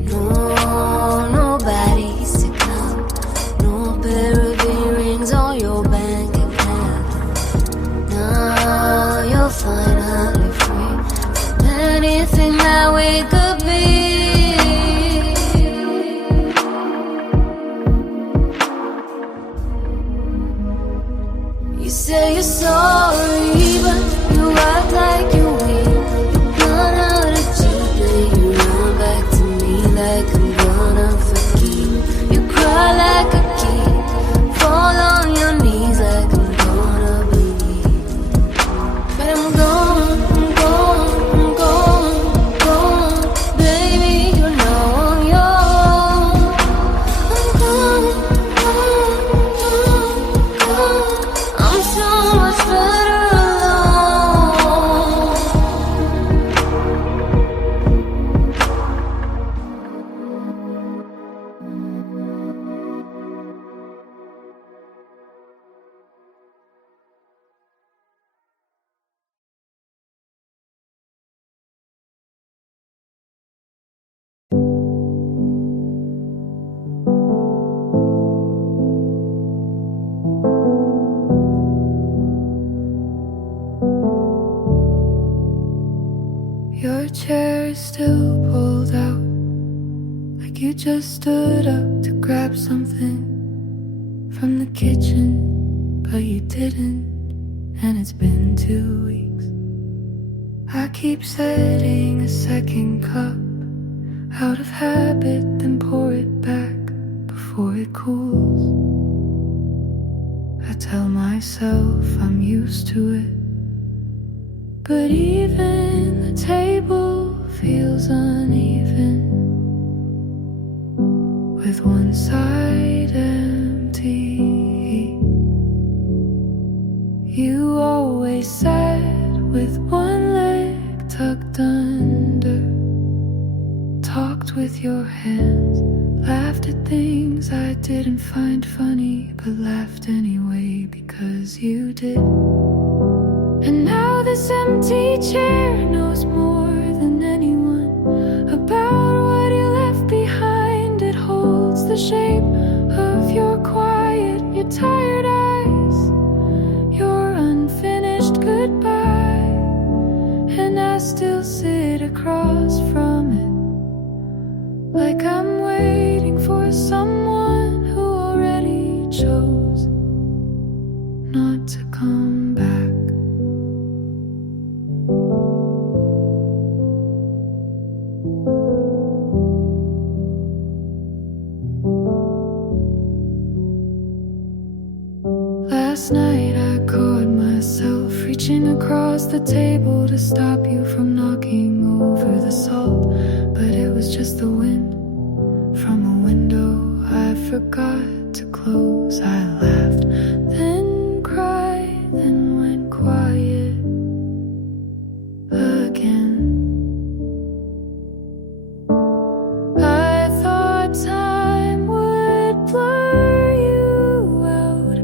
No, nobody's to come. No pair of earrings on your bank account. Now you're finally free from anything that we could be. You say you're sorry, but you act like you're weak. You plan out a cheat, then you run back to me like I'm gonna forgive. You cry like a kid, fall on your knees like I'm gonna believe. But I'm gone, I'm gone, I'm gone, gone. Baby, you're now on your own. I'm gone, gone, gone, gone. I'm so much better alone. Your chair is still pulled out, like you just stood up to grab something from the kitchen, but you didn't, and it's been 2 weeks. I keep setting a second cup out of habit, then pour it back before it cools. I tell myself I'm used to it, but even the table feels uneven, with one side empty. You always sat with one leg tucked under, talked with your hands, laughed at things I didn't find funny, but laughed anyway because you did. And now this empty chair knows more than anyone about what you left behind. It holds the shape of your quiet, your tired eyes, your unfinished goodbye. And I still sit across from it, like I'm waiting for someone who already chose not to come back. Last night I caught myself reaching across the table to stop you from knocking over the salt, but it was just the wind from a window I forgot to close. I laughed, then cried, then went quiet again. I thought time would blur you out,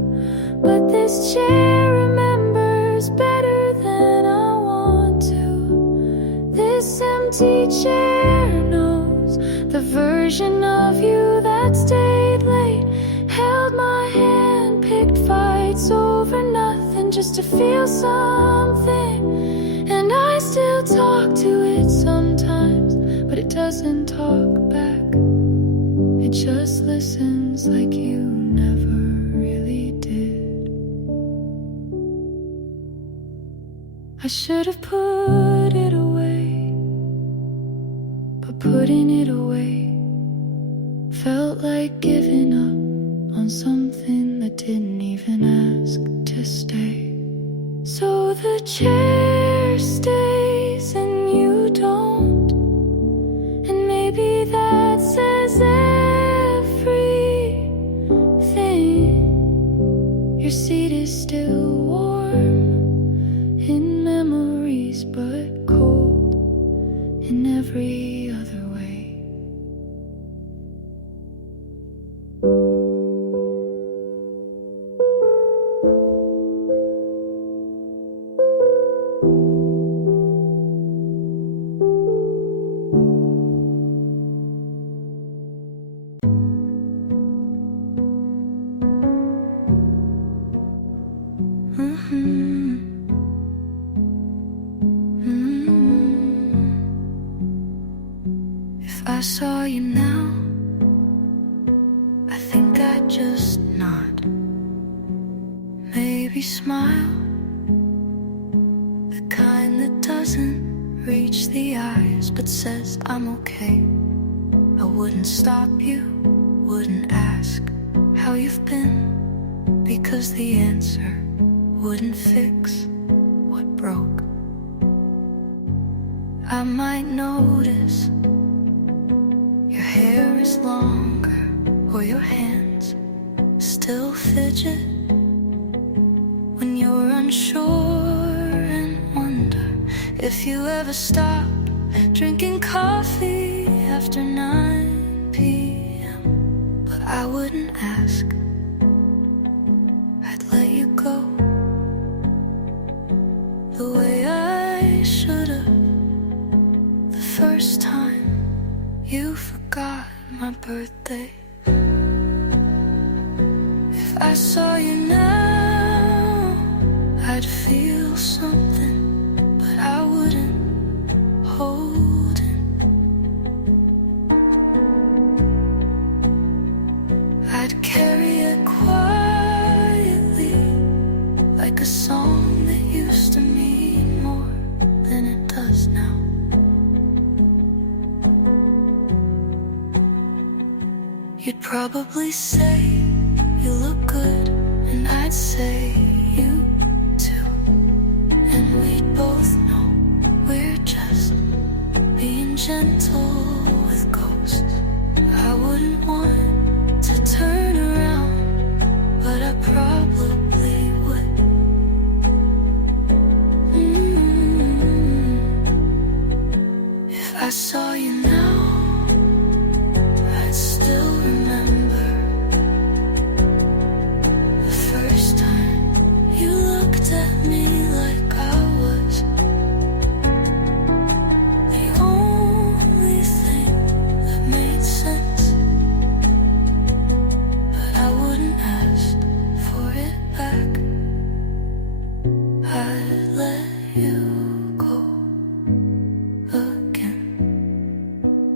but this chair remembers better than I want to. This empty chair knows the version of you that stays. just to feel something. And I still talk to it sometimes, but it doesn't talk back. It just listens like you never really did. I should have put it away, but putting it away felt like giving up on something that didn't even ask to stay. So the chair stays and you don't, and maybe that says everything. Your seat is still warm in memories, but cold in every other way. If I saw you now, I think I'd just nod, maybe smile, the kind that doesn't reach the eyes but says I'm okay. I wouldn't stop you, wouldn't ask how you've been, because the answer wouldn't fix what broke. I might notice your hair is longer, or your hands still fidget when you're unsure, and wonder if you ever stop drinking coffee after 9 p.m. But I wouldn't ask, I'd let you go the way I should've the first time you forgot my birthday. If I saw you now, I'd feel something, but I wouldn't hold it. I'd carry it quietly, like a song that used to mean more than it does now. You'd probably say you look good, and I'd say you too. And we'd both know we're just being gentle with ghosts. I wouldn't want to turn around, but I probably would. If I saw you now, I'd still remember the first time you looked at me like I was the only thing that made sense. But I wouldn't ask for it back. I'd let you go again,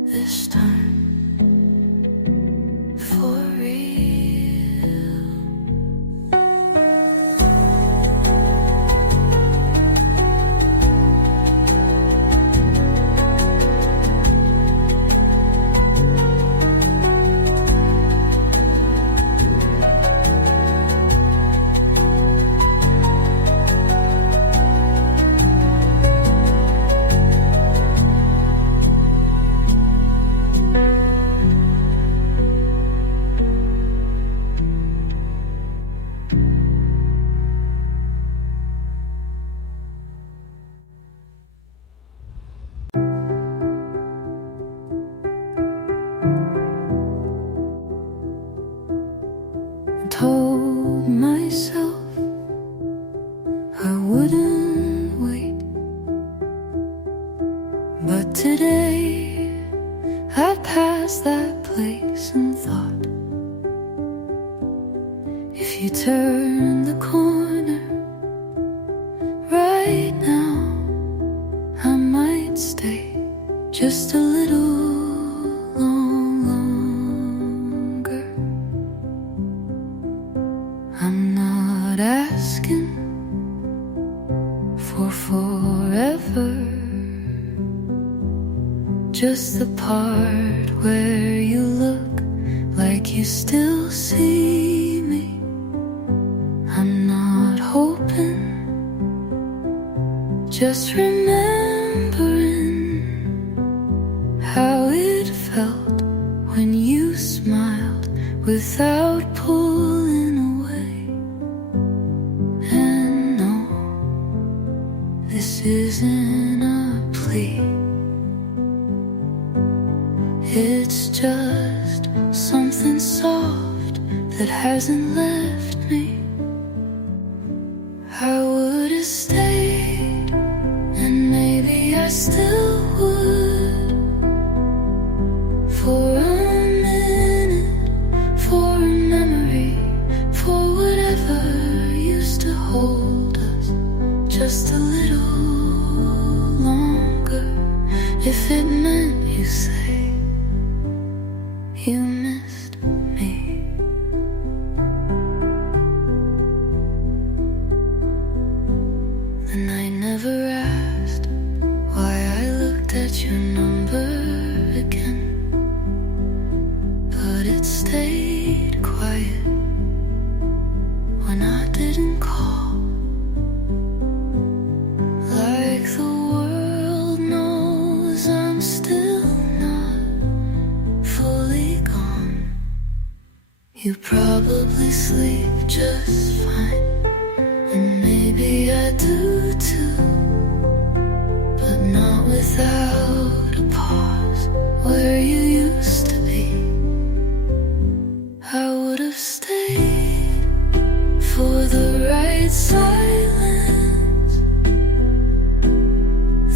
this time for real. I told myself I wouldn't wait, but today I passed that place and thought, if you turn the corner, stay just a little longer. I'm not asking for forever, just the part where you look like you still see me. I'm not hoping, just remembering how it felt when you smiled without pulling away. And no, this isn't a plea, it's just something soft that hasn't left me. I would have stayed, and maybe I still would, for a minute, for a memory, for whatever used to hold us just a little longer. If it meant you say you missed me. And I never asked why I looked at your number again, but it stayed quiet when I didn't call. Like the world knows I'm still not fully gone. You probably sleep just fine, and maybe I do too, but not without a pause where you used to be. I would have stayed for the right silence,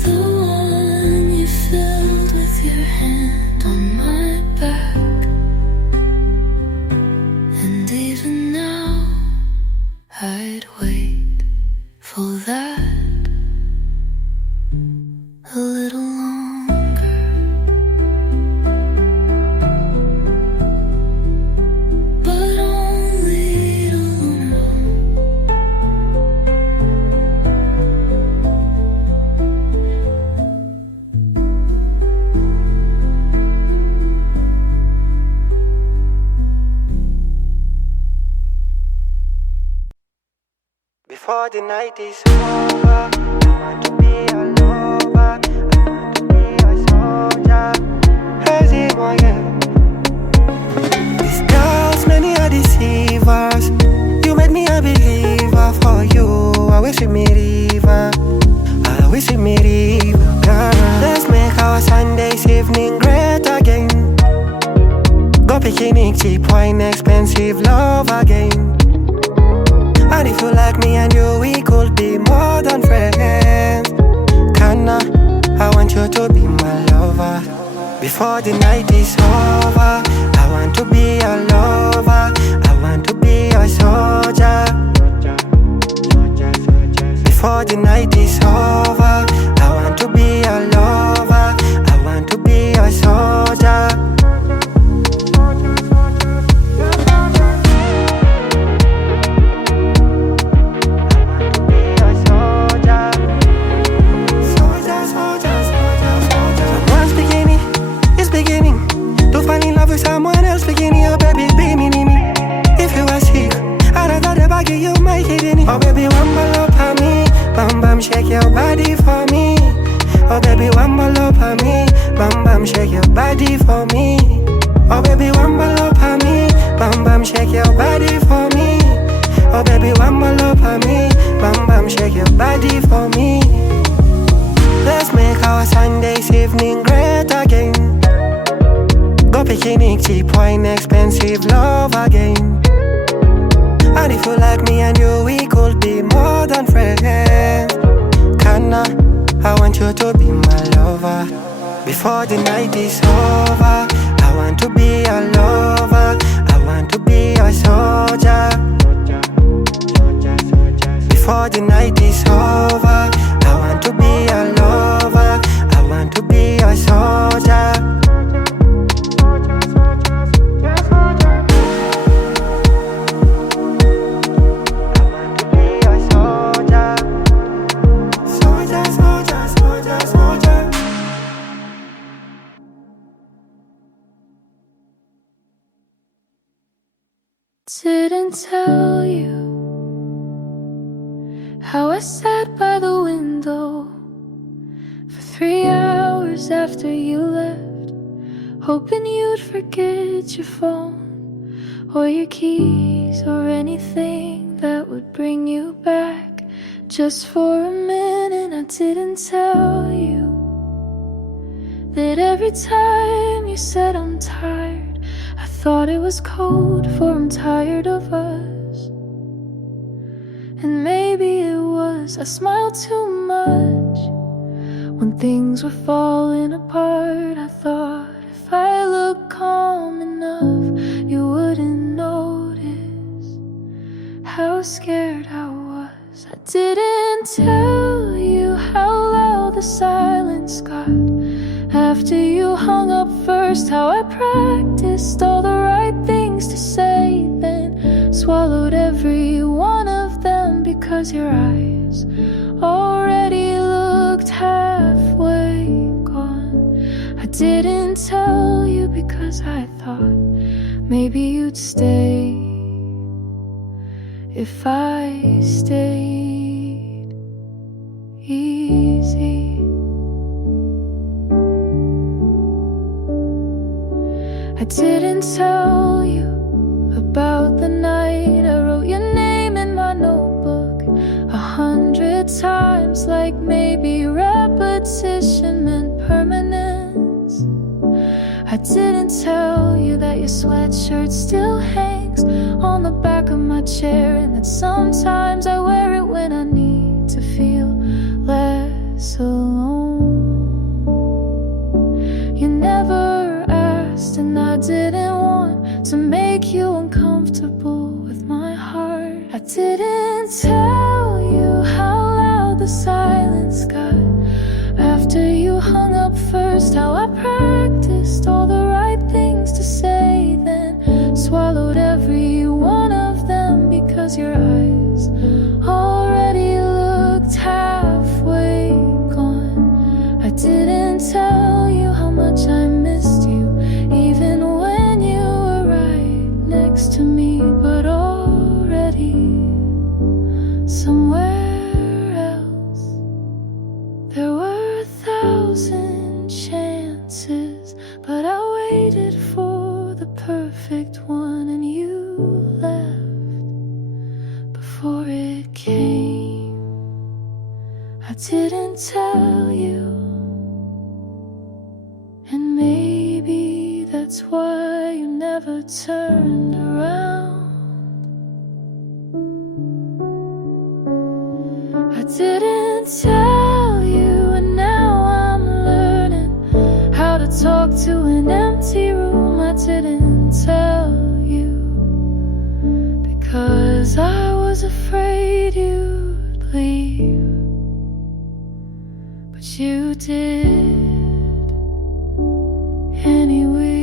the one you filled with your hand on my back. And even now I'd wait for that a little longer. But only to know before the night is over. I want to be a lover, I want to be a soldier. Crazy boy, yeah. These girls, many are deceivers. You made me a believer. For you, I wish you me river, I wish you me river, girl. Let's make our Sundays evening great again. Go picnic, cheap wine, expensive love again. And if you like me and you, we could be more than friends. Kinda, I want you to be my lover. Before the night is over, I want to be a lover, I want to be a soldier. Before the night is over, I want to be a lover, I want to be a soldier. Someone else beginning, oh baby, be me. If you are sick, I'd rather bag you my kidney. Oh baby, one more love for me, bam bam, shake your body for me. Oh baby, one more love for me, bam bam, shake your body for me. Oh baby, one more love for me, bam bam, shake your body for me. Oh baby, one more love for me, bam bam, shake your body for me. Let's make our Sundays evening great again. Go picnic, cheap wine, expensive love again. And if you like me and you, we could be more than friends. Kinda, I want you to be my lover. Before the night is over, I want to be a lover, I want to be a soldier. Before the night is over, I want to be a lover, I want didn't tell you how I sat by the window for 3 hours after you left, hoping you'd forget your phone or your keys or anything that would bring you back. Just for a minute, I didn't tell you that every time you said I'm tired, I thought it was code for I'm tired of us. And maybe it was, I smiled too much when things were falling apart. I thought if I looked calm enough, you wouldn't notice how scared I was. I didn't tell you how loud the silence got after you hung up first, how I practiced all the right things to say, then swallowed every one of them because your eyes already looked halfway gone. I didn't tell you because I thought maybe you'd stay if I stayed easy. I didn't tell you about the night I wrote your name in my notebook 100 times, like maybe repetition meant permanence. I didn't tell you that your sweatshirt still hangs on the back of my chair, and that sometimes I wear it when I need to feel less alone. You never asked, and I didn't want to make you uncomfortable with my heart. I didn't tell you how loud the silence got after you hung up first, how I practiced all the right things to say, then swallowed every one of them because your eyes already looked halfway gone. I didn't tell you how much I missed you, even when you were right next to me, but already somewhere else. There were 1,000 chances, but I waited for the perfect one, and you left before it came. I didn't tell you, and maybe that's why you never turned around. I didn't tell you, and now I'm learning how to talk to an empty room. I didn't tell you because I was afraid you'd leave, but you did anyway.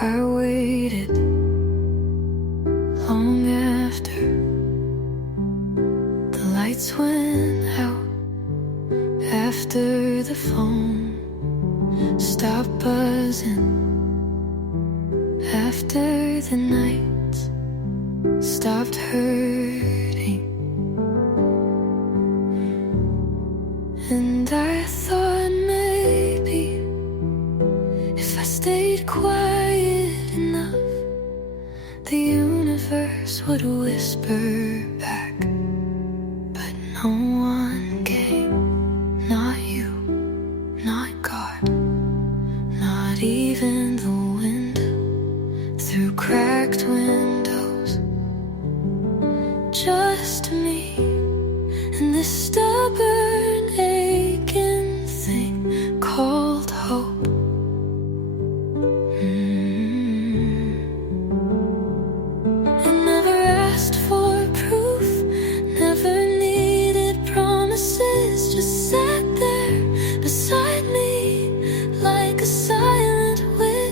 I waited long after the lights went out, after the phone stopped buzzing, after the nights stopped hurting. And I thought maybe if I stayed quiet enough, the universe would whisper back. But no one came, not you, not God, not even the wind through cracked windows. Just me and this stubborn aching thing called hope. And never asked for proof, never needed promises, just sat there beside me like a silent witness.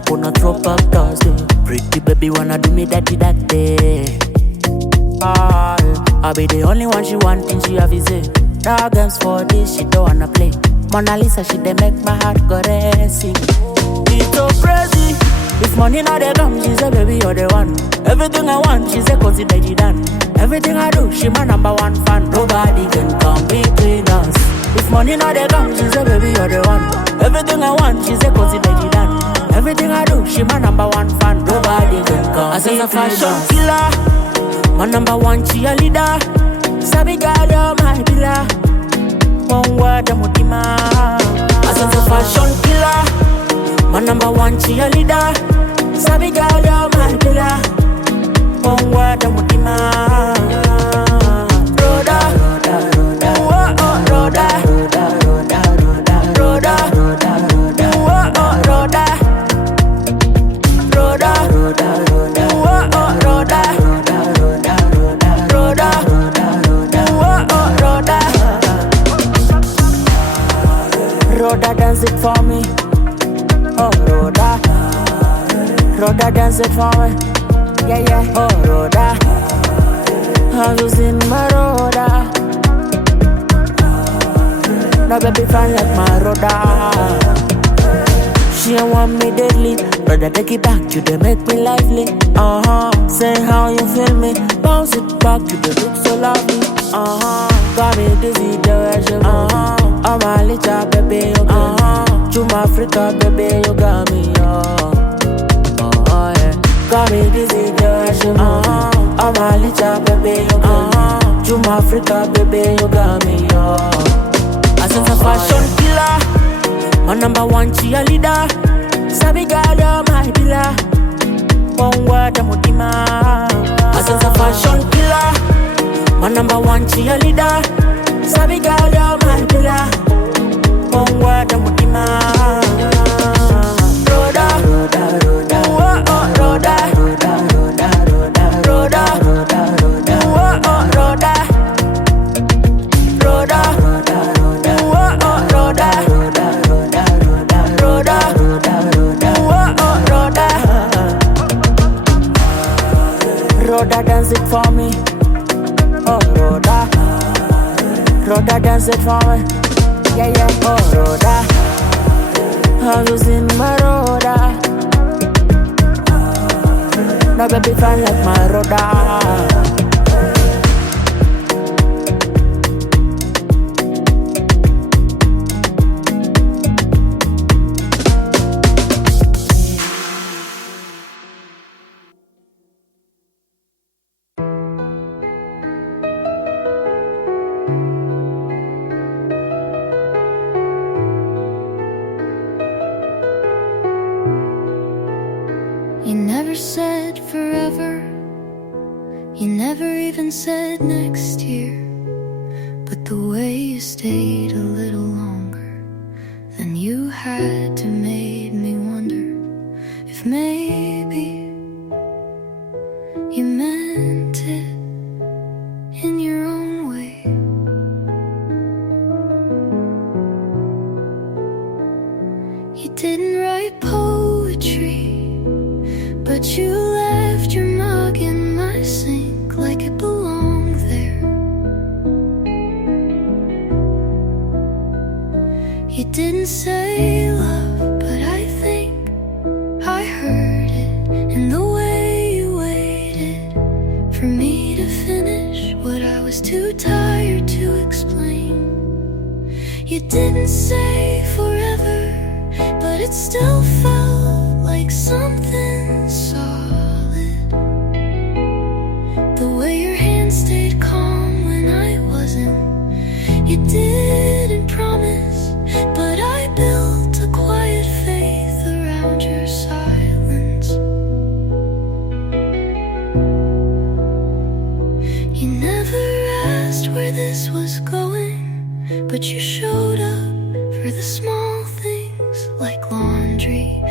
pull up on a throwback Thursday. Pretty baby wanna do me that day. I'll be the only one she want, and she have is it. No games for this, she don't wanna play. Mona Lisa, she dey make my heart go racing. It's so crazy. If money not dey come, she say baby you're the one. Everything I want, she say consider it done. Everything I do, she my number one fan. Nobody can come between us. If money not dey come, she say baby you're the one. Everything I want, she say consider it done. Everything I do, she my number one fan. Nobody can come. I say a fashion killer, my number one cheerleader. Sabi girl, you're my pillar. One word, I'm mutima. I say a fashion killer, my number one cheerleader. Sabi girl, you're my pillar. One word, I'm mutima. Roda, oh oh, roda, roda, oh oh, roda, roda, oh oh, roda, roda, oh oh, roda. Rhoda, dance it for me. Oh, Rhoda. Rhoda, dance it for me. Yeah, yeah. Oh, Rhoda. I'm losing my Rhoda. No baby fan like my Rhoda. She don't want me deadly. Brother, take it back. You dey make me lively. Say how you feel me. Bounce it back. You dey look so lovely. Got me dizzy, the way she move. I'm a little baby, you got me. Juma Africa, baby, you got me, yeah. Got me dizzy, the way she move. I'm a little baby, you got me. Juma Africa, baby, you got me, yeah. I said a fashion killer, my number one cheerleader. Sabi girl, you're my pillar. One word, I'm mutima. I said a fashion killer, my number one cheerleader. Sabi girl, you're my pillar. One word, I'm mutima. Rhoda, oh oh, Rhoda, Rhoda, oh oh, Rhoda, Rhoda, oh oh, Rhoda, Rhoda, oh oh, Rhoda. Rhoda, dance it for me. Oh, Rhoda. Rhoda, dance it for me. Yeah, yeah. Oh, Rhoda. I'm losing my Rhoda. No baby fan like my Rhoda. You never said forever. You never even said next year. But the way you stayed a little longer than you had to made me wonder if maybe you meant it in your own way. You didn't write poetry, but you left your mug in my sink like it belonged there. You didn't say love, but I think I heard it in the way you waited for me to finish what I was too tired to explain. You didn't say forever, but it still felt like something solid. The way your hand stayed calm when I wasn't. You didn't promise, but I built a quiet faith around your silence. You never asked where this was going, but you showed up for the small things like laundry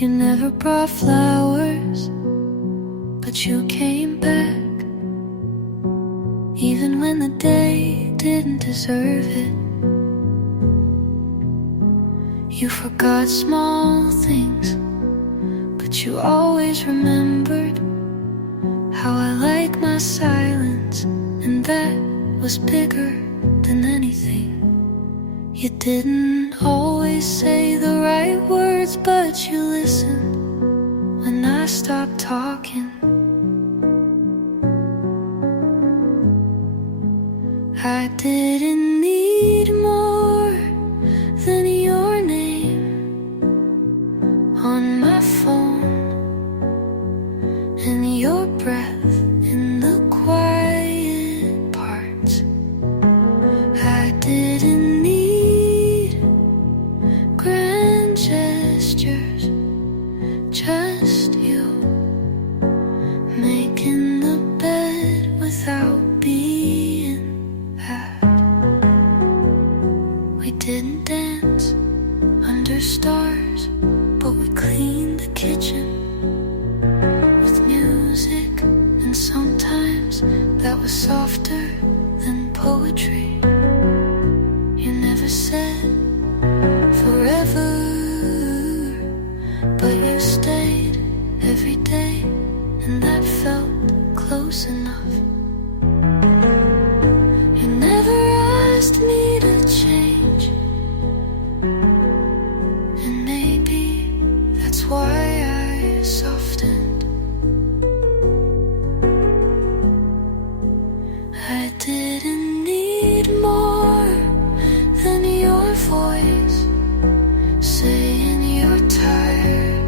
You never brought flowers, but you came back, even when the day didn't deserve it. You forgot small things, but you always remembered how I like my silence, and that was bigger than anything. You didn't always say the right words, but you listened when I stopped talking. I didn't need more than your name on my phone and your breath in the quiet parts. I didn't need grand gestures, just you making the bed without being asked. We didn't dance under stars, but we cleaned the kitchen with music, and sometimes that was softer than poetry. You never said forever, but you stayed every day, and that felt close enough. You never asked me to change, and maybe that's why I softened. I didn't need more than your voice saying you're tired.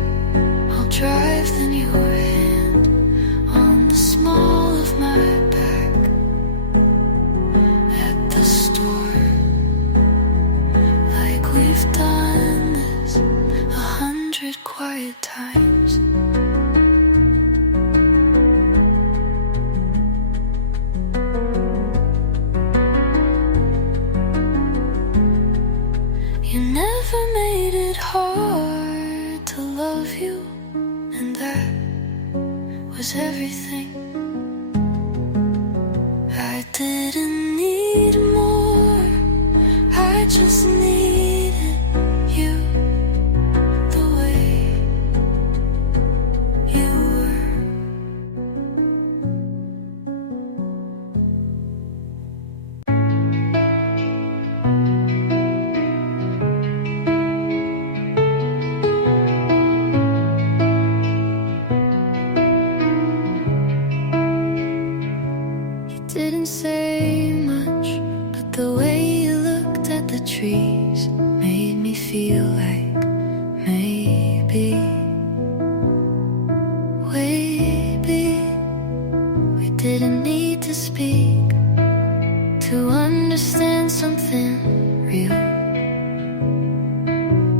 I'll drive then your hand on the small of my back at the store, like we've done this 100 quiet times. You never made it hard to love you, and that was everything. I didn't need more, I just needed you the way you were. Didn't say much, but the way you looked at the trees made me feel like maybe we didn't need to speak to understand something real.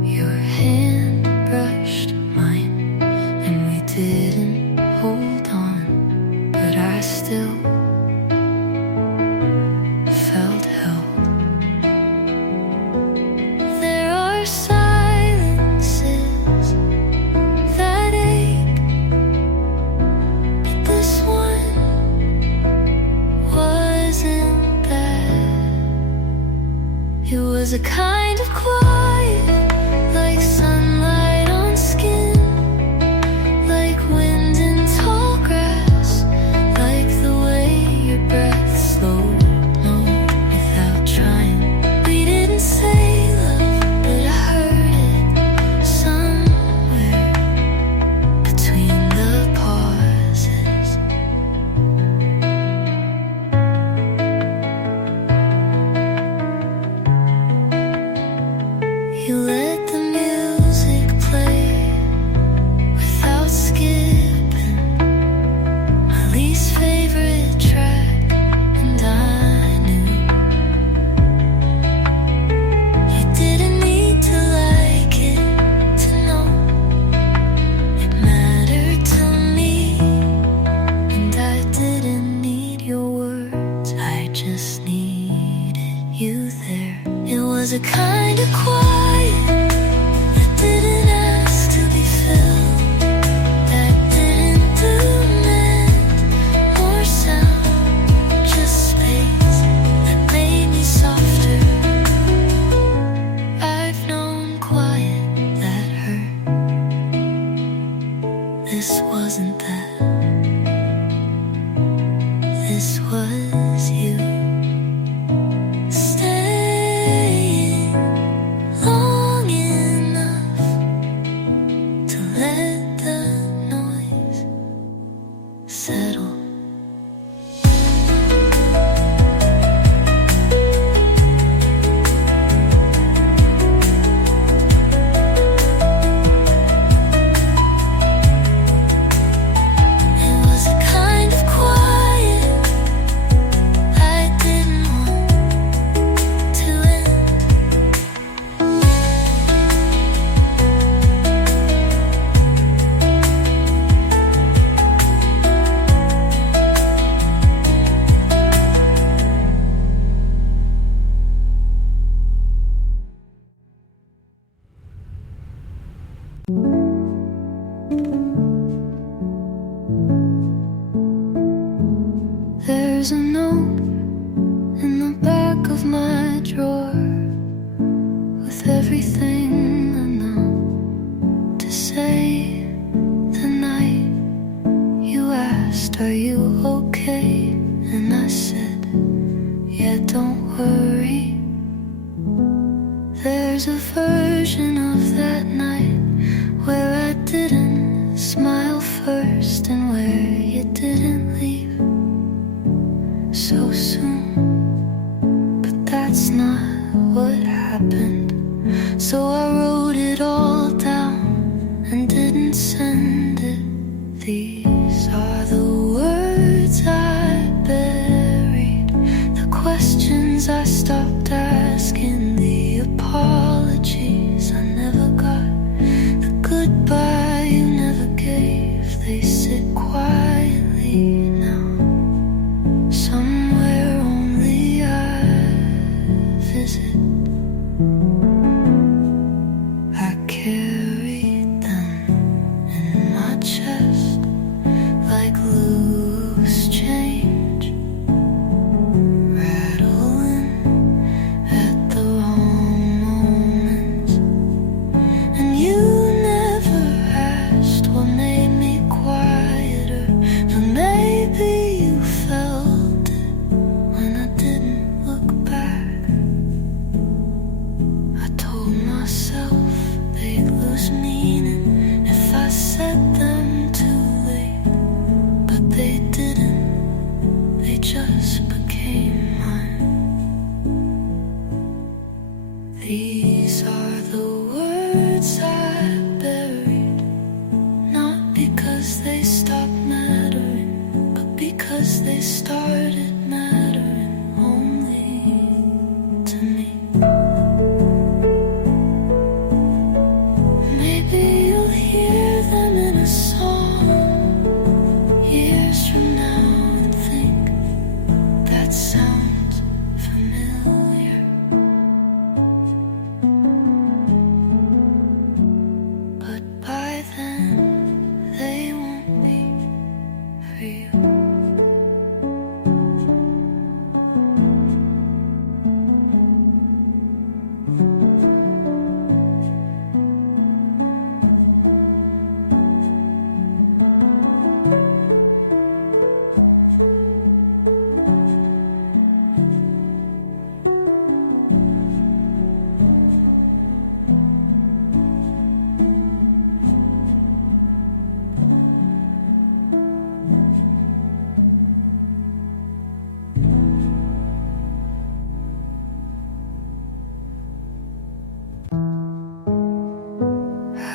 Your hand brushed mine, and we didn't hold on, but I still felt held. There are silences that ache, but this one wasn't bad. It was a kind of quiet, like sunlight on skin, like wind in tall grass, like the way your breath slowed without trying. We didn't say love, but I heard it somewhere between the pauses. You let the music play without skipping my least favorite track, and I knew you didn't need to like it to know it mattered to me, and I didn't need your words, I just needed you there. It was a kind of quiet that didn't ask to be filled. everything I know to say. The night you asked, are you okay? And I said, yeah, don't worry. There's a version of that night where I didn't smile first and where you didn't leave so soon. But that's not what happened. So I wrote it all down and didn't send it. These are the words I buried, the questions I stopped asking, the apologies I never got, the goodbye you never gave. They sit quietly now, somewhere only I visit. I carried them in my chest like loose change, rattling at the wrong moments. And you never asked what made me quieter, but maybe you felt it when I didn't look back. I told myself they'd lose meaning if I said them too late, but they didn't. They just became mine. These are the words I buried, not because they stopped mattering, but because they started mattering only to me. Maybe you'll hear them in a song years from now and think that sounds familiar. But by then they won't be for you.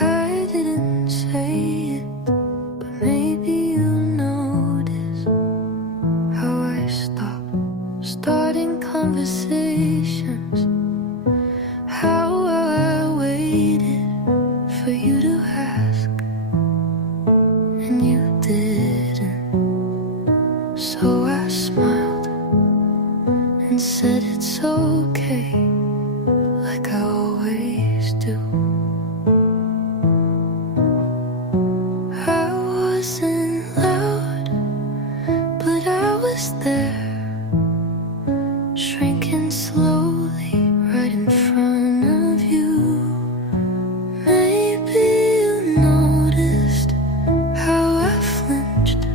I didn't say it, but maybe you notice how I stopped starting conversations, how I waited for you to ask and you didn't. So I smiled and said it's okay, like I always do. I wasn't loud, but I was there, shrinking slowly right in front of you. Maybe you noticed how I flinched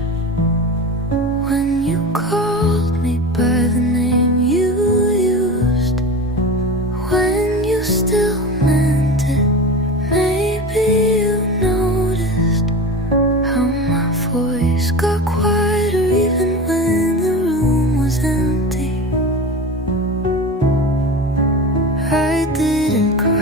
when you called me by the name you used, when you still meant it. Maybe you noticed how my voice got quieter even when the room was empty. I didn't cry.